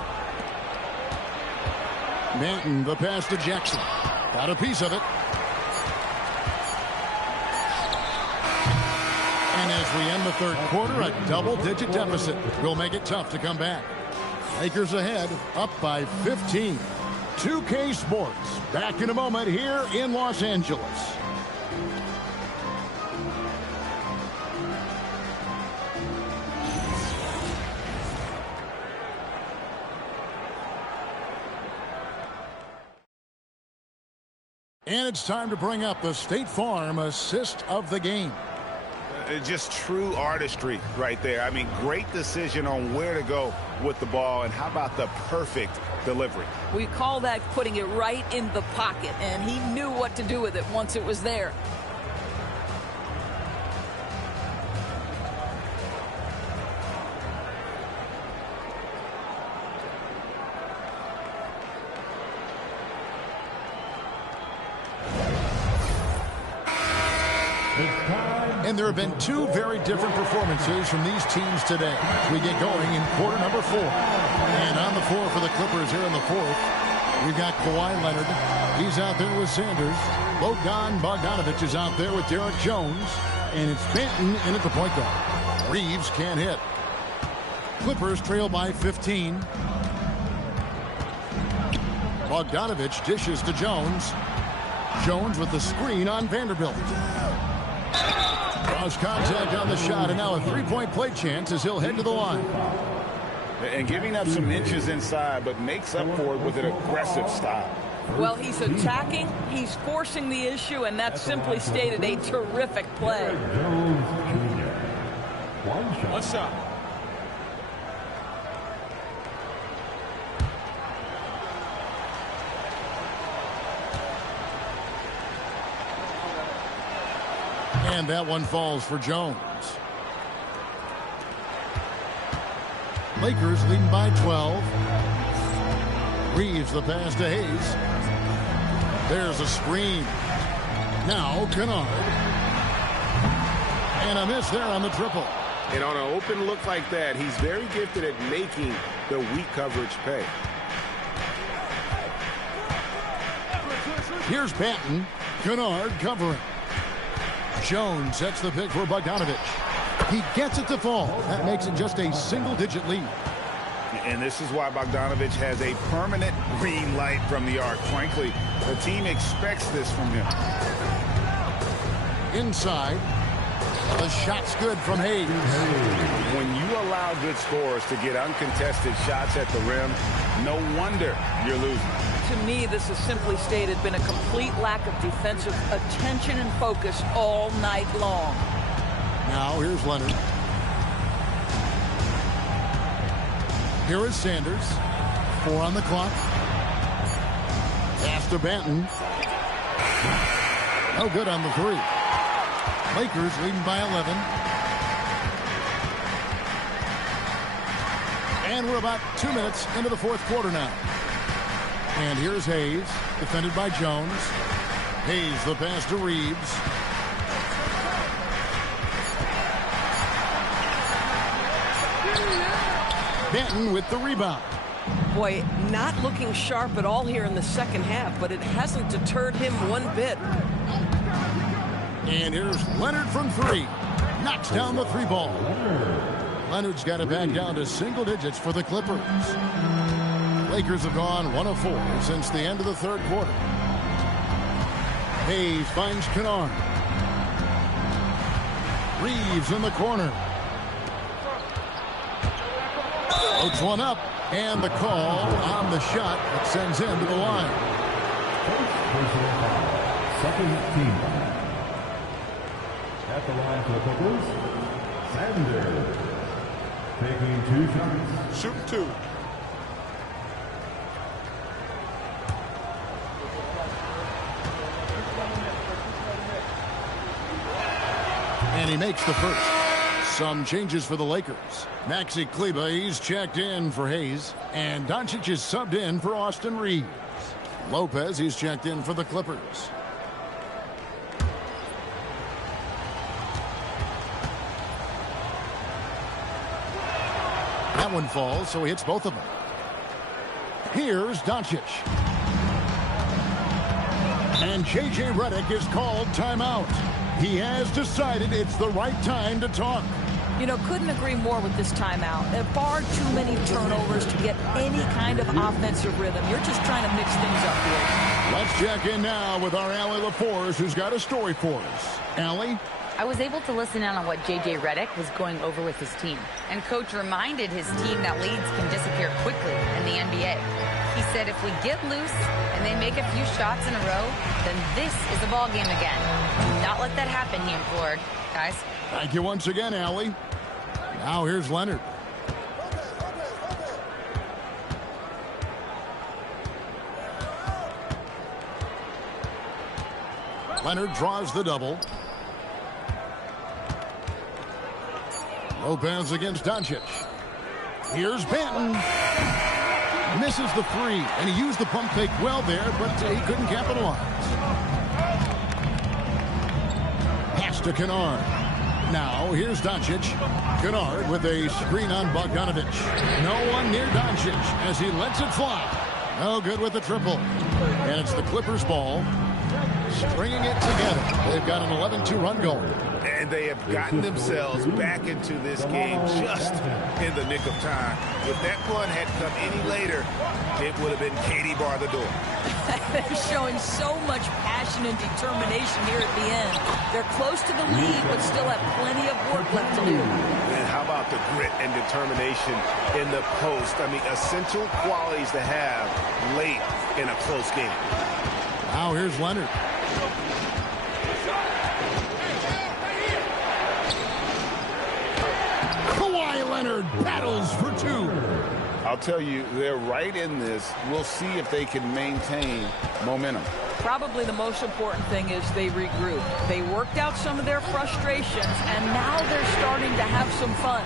Manton, the pass to Jackson. Got a piece of it. And as we end the third quarter, a double-digit deficit will make it tough to come back. Lakers ahead, up by 15. 2K Sports, back in a moment here in Los Angeles. And it's time to bring up the State Farm assist of the game. Just true artistry right there. I mean, great decision on where to go with the ball, and how about the perfect delivery? We call that putting it right in the pocket, and he knew what to do with it once it was there. And there have been two very different performances from these teams today. We get going in quarter number 4. And on the floor for the Clippers here in the fourth, we've got Kawhi Leonard. He's out there with Sanders. Bogdanovich is out there with Derek Jones. And it's Benton in at the point guard. Reeves can't hit. Clippers trail by 15. Bogdanovich dishes to Jones. Jones with the screen on Vanderbilt. Draws contact on the shot, and now a three-point play chance as he'll head to the line. And giving up some inches inside, but makes up for it with an aggressive style. Well, he's attacking, he's forcing the issue, and that's simply stated a terrific play. One shot. And that one falls for Jones. Lakers leading by 12. Reeves the pass to Hayes. There's a screen. Now Kennard. And a miss there on the triple. And on an open look like that, he's very gifted at making the weak coverage pay. Here's Benton. Kennard covering. Jones sets the pick for Bogdanovich. He gets it to fall. That makes it just a single-digit lead. And this is why Bogdanovich has a permanent green light from the arc. Frankly, the team expects this from him. Inside. The shot's good from Hayes. When you allow good scorers to get uncontested shots at the rim, no wonder you're losing. To me, this is simply stated been a complete lack of defensive attention and focus all night long. Now here's Leonard. Here is Sanders. 4 on the clock. Pass to Benton. No good on the 3. Lakers leading by 11. And we're about 2 minutes into the fourth quarter now. And here's Hayes, defended by Jones. Hayes, the pass to Reeves. Benton with the rebound. Boy, not looking sharp at all here in the second half, but it hasn't deterred him one bit. And here's Leonard from three. Knocks down the three ball. Leonard's got it back down to single digits for the Clippers. Lakers have gone 1 of 4 since the end of the third quarter. Hayes finds Kennard. Reeves in the corner. Floats one up, and the call on the shot that sends him to the line. Second team. At the line for the Clippers, Sanders. Taking 2 shots. Shooting 2. And he makes the first. Some changes for the Lakers. Maxi Kleber, he's checked in for Hayes. And Doncic is subbed in for Austin Reeves. Lopez, he's checked in for the Clippers. That one falls, so he hits both of them. Here's Doncic. And J.J. Redick is called timeout. He has decided it's the right time to talk. You know, couldn't agree more with this timeout. There are far too many turnovers to get any kind of offensive rhythm. You're just trying to mix things up here. Let's check in now with our Allie LaForce, who's got a story for us. Allie? I was able to listen in on what J.J. Redick was going over with his team. And Coach reminded his team that leads can disappear quickly in the NBA. He said if we get loose and they make a few shots in a row, then this is a ball game again. Do not let that happen, he implored. Guys. Thank you once again, Allie. Now here's Leonard. Leonard draws the double. Lopez against Doncic. Here's Banton. Misses the three, and he used the pump fake well there, but he couldn't capitalize. Pass to Kennard. Now, here's Doncic. Kennard with a screen on Bogdanovich. No one near Doncic as he lets it fly. No good with the triple. And it's the Clippers ball. Stringing it together. They've got an 11-2 run going. And they have gotten themselves back into this game just in the nick of time. If that one had come any later, it would have been Katie bar the door. They're showing so much passion and determination here at the end. They're close to the lead, but still have plenty of work left to do. And how about the grit and determination in the post? I mean, essential qualities to have late in a close game. Now here's Leonard. Leonard battles for two. I'll tell you, they're right in this. We'll see if they can maintain momentum. Probably the most important thing is they regroup. They worked out some of their frustrations, and now they're starting to have some fun.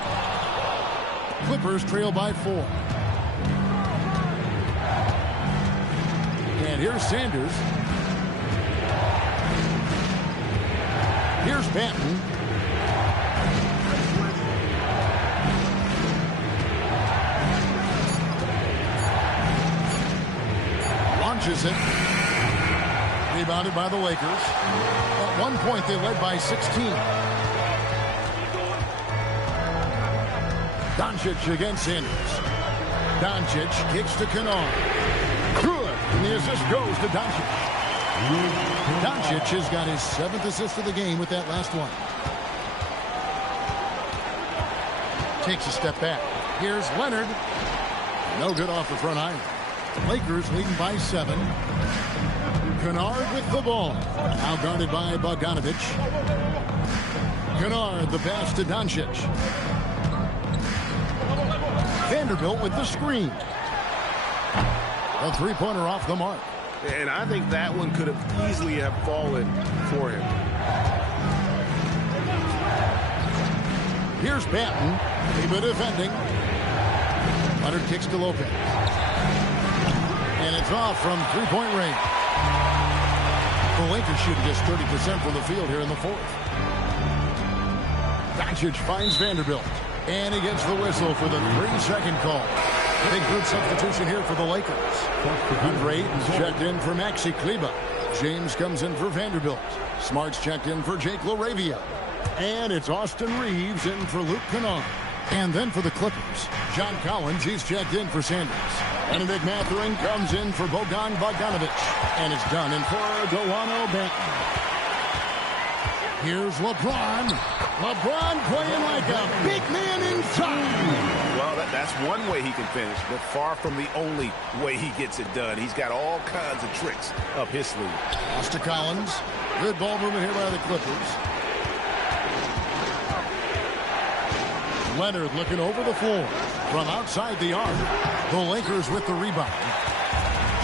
Clippers trail by 4. And here's Sanders. Here's Banton. Launches it. Rebounded by the Lakers. At one point, they led by 16. Doncic against Sanders. Doncic kicks to Kennard. Good. And the assist goes to Doncic. Doncic has got his 7th assist of the game with that last one. Takes a step back. Here's Leonard. No good off the front iron. Lakers leading by 7. Kennard with the ball. Now guarded by Bogdanovich. Kennard the pass to Doncic. Vanderbilt with the screen. A three-pointer off the mark. And I think that one could have easily have fallen for him. Here's Banton. Kleber defending. Leonard kicks to Lopez. And it's off from three-point range. The Lakers shooting just 30% from the field here in the fourth. Doncic finds Vanderbilt. And he gets the whistle for the 3-second call. Big boot substitution here for the Lakers. Andre Ayton's checked in for Maxi Kleber. James comes in for Vanderbilt. Smart's checked in for Jake LaRavia. And it's Austin Reeves in for Luke Kennard. And then for the Clippers, John Collins, he's checked in for Sanders. Benedict Mathurin comes in for Bogdan Bogdanovic. And it's done in for Delano Banton. Here's LeBron. LeBron playing like a big man inside. Well, that's one way he can finish, but far from the only way he gets it done. He's got all kinds of tricks up his sleeve. Pass to Collins. Good ball movement here by the Clippers. Leonard looking over the floor from outside the arc. The Lakers with the rebound.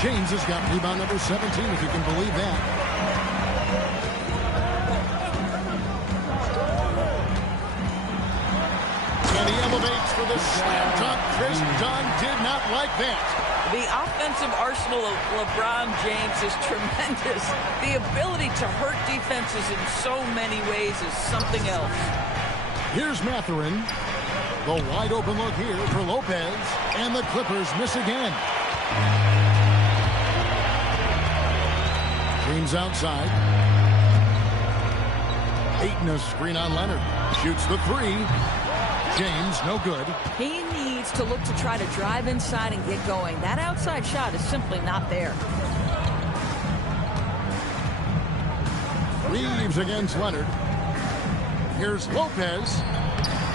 James has got rebound number 17, if you can believe that. And he elevates for the slam dunk. Chris Dunn did not like that. The offensive arsenal of LeBron James is tremendous. The ability to hurt defenses in so many ways is something else. Here's Mathurin. The wide open look here for Lopez. And the Clippers miss again. James outside. Ayton a screen on Leonard. Shoots the 3. James, no good. He needs to look to try to drive inside and get going. That outside shot is simply not there. Reeves against Leonard. Here's Lopez.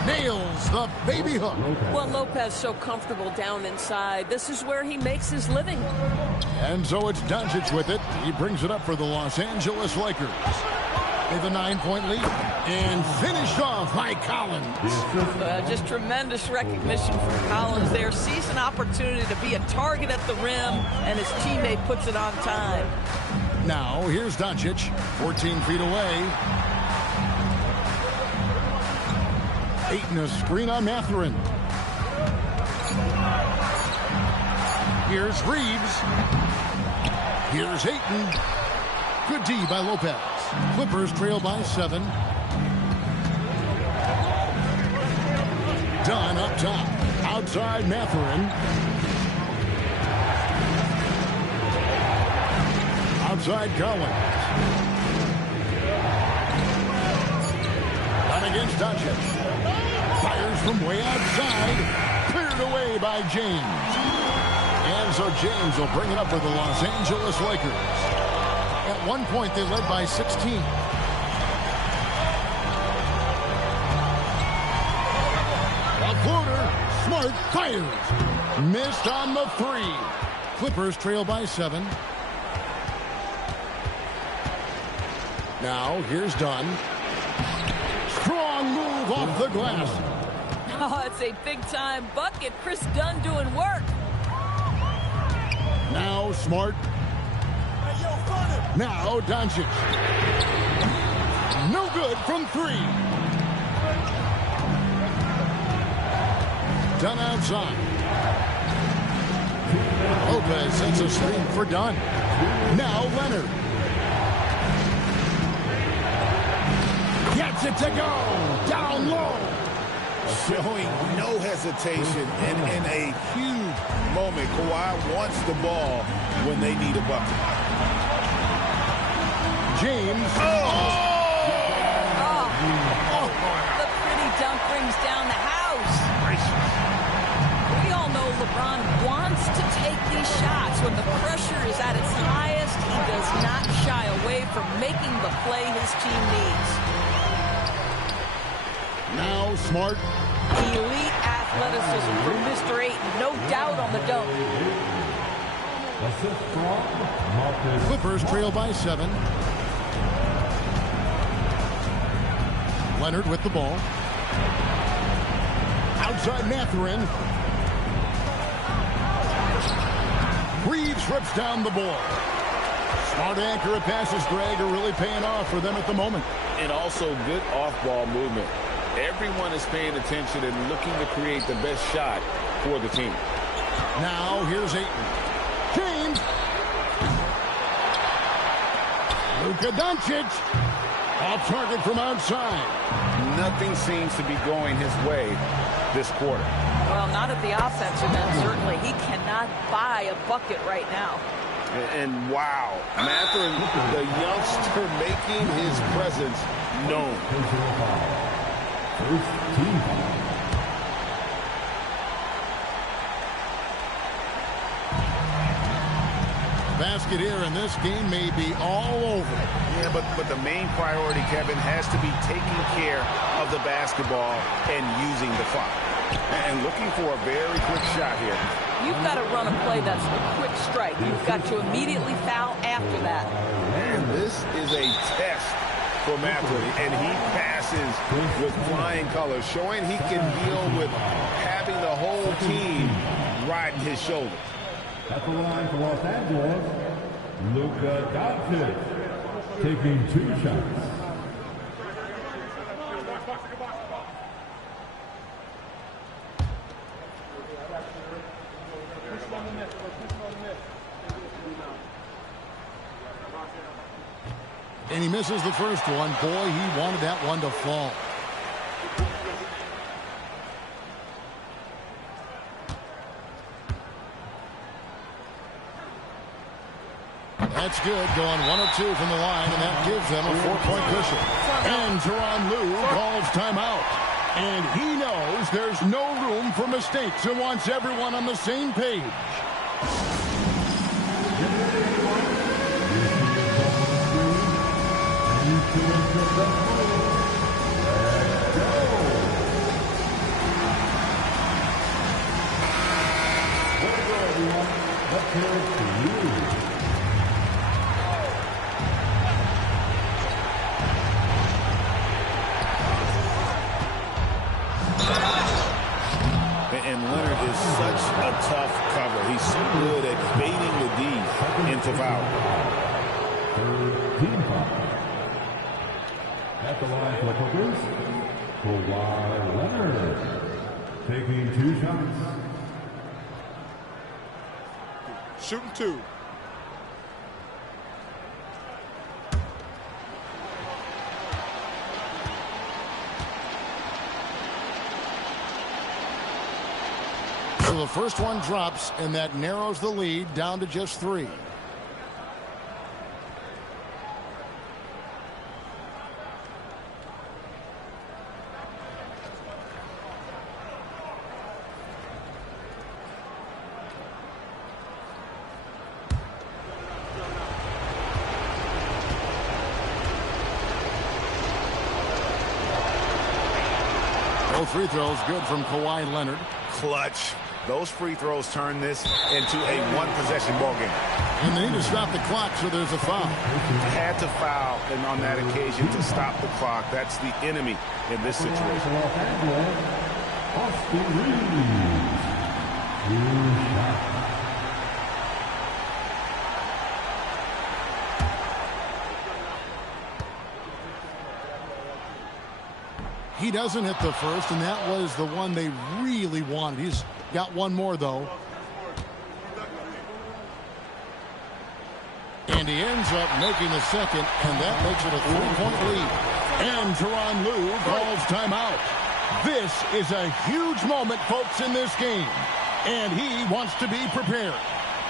Nails the baby hook. Well, Lopez so comfortable down inside. This is where he makes his living. And so it's Doncic with it. He brings it up for the Los Angeles Lakers. With a 9-point lead. And finished off by Collins. Just tremendous recognition from Collins there. Sees an opportunity to be a target at the rim, and his teammate puts it on time. Now, here's Doncic, 14 feet away. Ayton a screen on Mathurin. Here's Reeves. Here's Ayton. Good D by Lopez. Clippers trail by 7. Dunn up top. Outside Mathurin. Outside Collins. Dunn against Doncic. Fires from way outside. Cleared away by James. And so James will bring it up for the Los Angeles Lakers. At one point, they led by 16. A floater. Smart fires. Missed on the 3. Clippers trail by 7. Now, here's Dunn. Strong move off the glass. Oh, it's a big-time bucket. Chris Dunn doing work. Now, Smart. Now, Doncic. No good from 3. Dunn outside. Lopez sets a screen for Dunn. Now, Leonard. Gets it to go. Down low. Showing no hesitation and in a huge moment. Kawhi wants the ball when they need a bucket. James. The pretty dunk brings down the house. We all know LeBron wants to take these shots. When the pressure is at its highest, he does not shy away from making the play his team needs. Now Smart. Elite athleticism from Mr. Ayton. No doubt on the dunk. Clippers trail by 7. Leonard with the ball. Outside Mathurin. Reeves rips down the ball. Smart accurate passes, Greg, are really paying off for them at the moment. And also good off-ball movement. Everyone is paying attention and looking to create the best shot for the team. Now here's Ayton. James. Luka Doncic. Off target from outside. Nothing seems to be going his way. this quarter. Well, not at the offensive end, certainly. He cannot buy a bucket right now. And wow, Mathurin, the youngster, making his presence known. First team foul. Basket here, and this game may be all over. Yeah, but the main priority, Kevin, has to be taking care of the basketball and using the clock. And looking for a very quick shot here. You've got to run a play that's a quick strike. You've got to immediately foul after that. And this is a test for Mathurin, and he passes with flying colors, showing he can deal with having the whole team riding his shoulder. At the line for Los Angeles, Luka Doncic, taking 2 shots. And he misses the first one. Boy, he wanted that one to fall. That's good, going 1 of 2 from the line, and that gives them a 4-point cushion. And Tyronn Lue calls timeout. And he knows there's no room for mistakes and wants everyone on the same page. And Leonard is such a tough cover. He's so good at baiting the D into foul. Third team foul. At the line for the Clippers, Kawhi Leonard, taking 2 shots. Shooting 2. So the first one drops, and that narrows the lead down to just 3. Both free throws good from Kawhi Leonard. Clutch. Those free throws turn this into a 1-possession ball game. And they need to stop the clock, so there's a foul. Had to foul, and on that occasion to stop the clock. That's the enemy in this situation. Los Angeles, Austin Reeves, 2 shots. He doesn't hit the first, and that was the one they really wanted. He's got one more, though. And he ends up making the second, and that makes it a 3-point lead. And Tyronn Lue calls timeout. This is a huge moment, folks, in this game. And he wants to be prepared.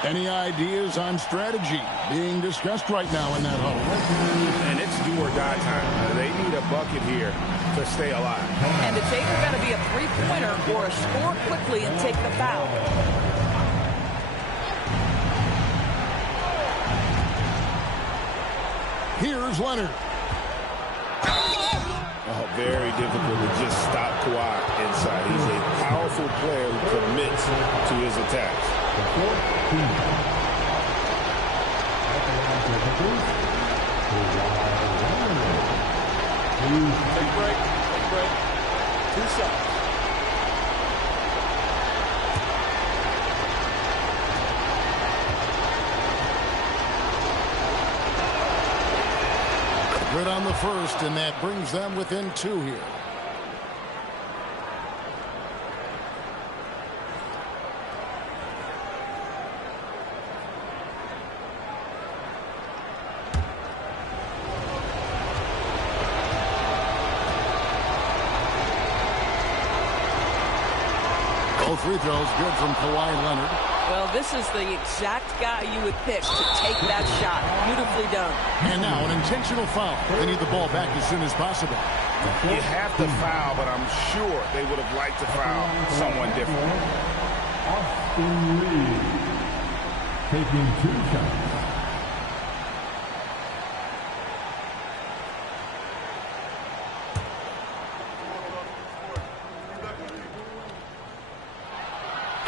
Any ideas on strategy being discussed right now in that huddle? And it's do or die time. They need a bucket here to stay alive. And it's either got to be a 3-pointer or a score quickly and take the foul. Here's Leonard. Oh, very difficult to just stop Kawhi inside. He's a powerful player who commits to his attacks. Take a break. Take a break. 2 shots. Good on the first, and that brings them within 2 here. Both free throws good from Kawhi Leonard. Well, this is the exact guy you would pick to take that shot. Beautifully done. And now an intentional foul. They need the ball back as soon as possible. You have to foul, but I'm sure they would have liked to foul someone different. Austin Reed taking 2 shots.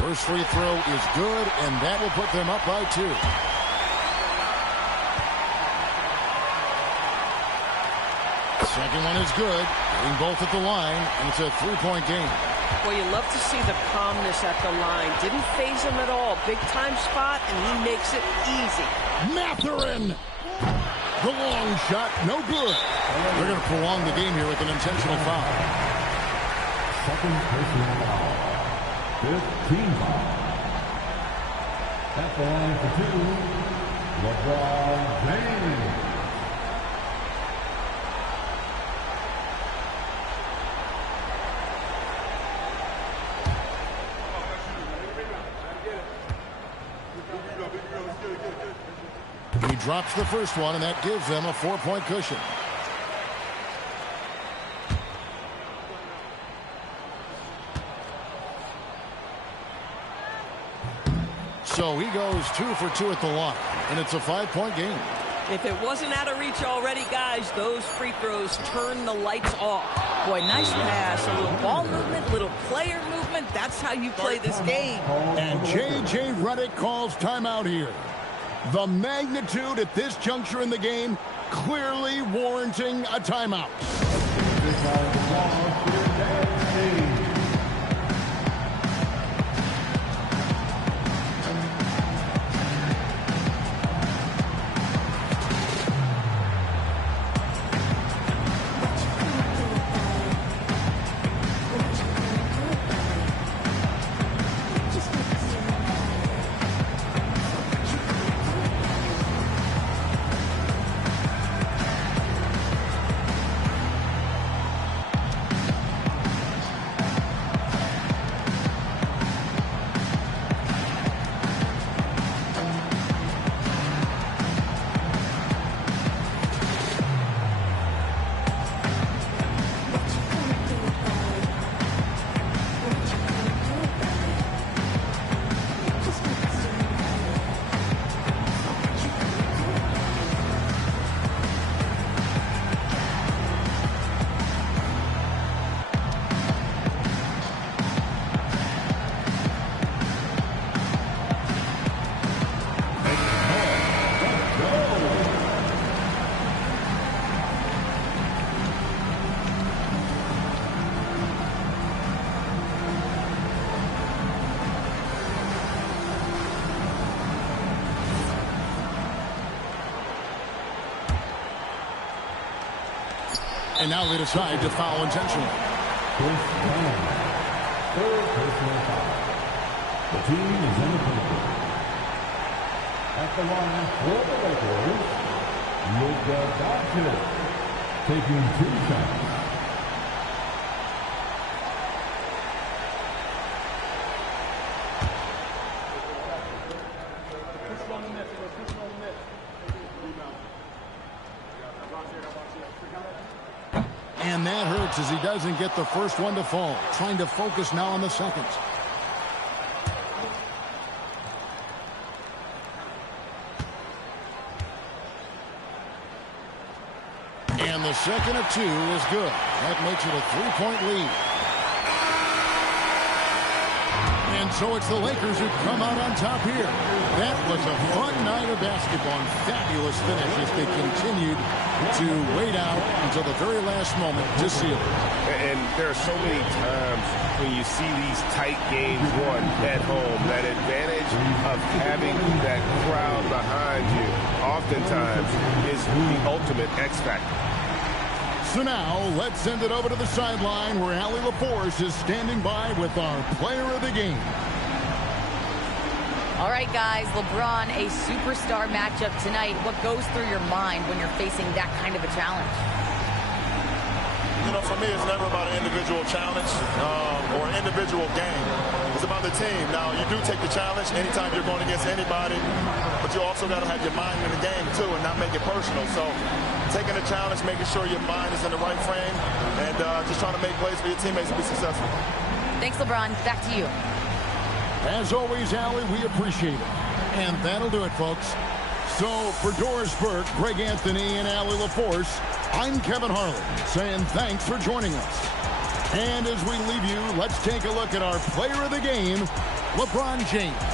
First free throw is good, and that will put them up by 2. Second one is good. Getting both at the line, and it's a 3-point game. Well, you love to see the calmness at the line. Didn't faze him at all. Big time spot, and he makes it easy. Mathurin! The long shot, no good. They're going to prolong the game here with an intentional foul. Second personal foul. 15 foul. At the line for 2, LeBron James. He drops the first one, and that gives them a 4-point cushion. So he goes 2 for 2 at the line, and it's a 5-point game. If it wasn't out of reach already, guys, those free throws turn the lights off. Boy, nice pass, a little ball movement, little player movement. That's how you play this game. And J.J. Redick calls timeout here. The magnitude at this juncture in the game clearly warranting a timeout. And now they decide to foul intentionally. Third personal foul. The team is in the penalty. At the line for the Lakers, Luka Doncic taking 2 shots. And that hurts as he doesn't get the first one to fall. Trying to focus now on the second. And the second of 2 is good. That makes it a 3-point lead. And so it's the Lakers who come out on top here. That was a fun night of basketball and fabulous finish as they continued to wait out until the very last moment to seal it. And there are so many times when you see these tight games won at home, that advantage of having that crowd behind you oftentimes is the ultimate X factor. So now, let's send it over to the sideline where Allie LaForce is standing by with our player of the game. All right, guys, LeBron, a superstar matchup tonight. What goes through your mind when you're facing that kind of a challenge? You know, for me, it's never about an individual challenge. or an individual game. It's about the team. Now, you do take the challenge anytime you're going against anybody, but you also got to have your mind in the game, too, and not make it personal. So taking the challenge, making sure your mind is in the right frame, and just trying to make plays for your teammates to be successful. Thanks, LeBron. Back to you. As always, Allie, we appreciate it. And that'll do it, folks. So, for Doris Burke, Greg Anthony, and Allie LaForce, I'm Kevin Harlan, saying thanks for joining us. And as we leave you, let's take a look at our player of the game, LeBron James.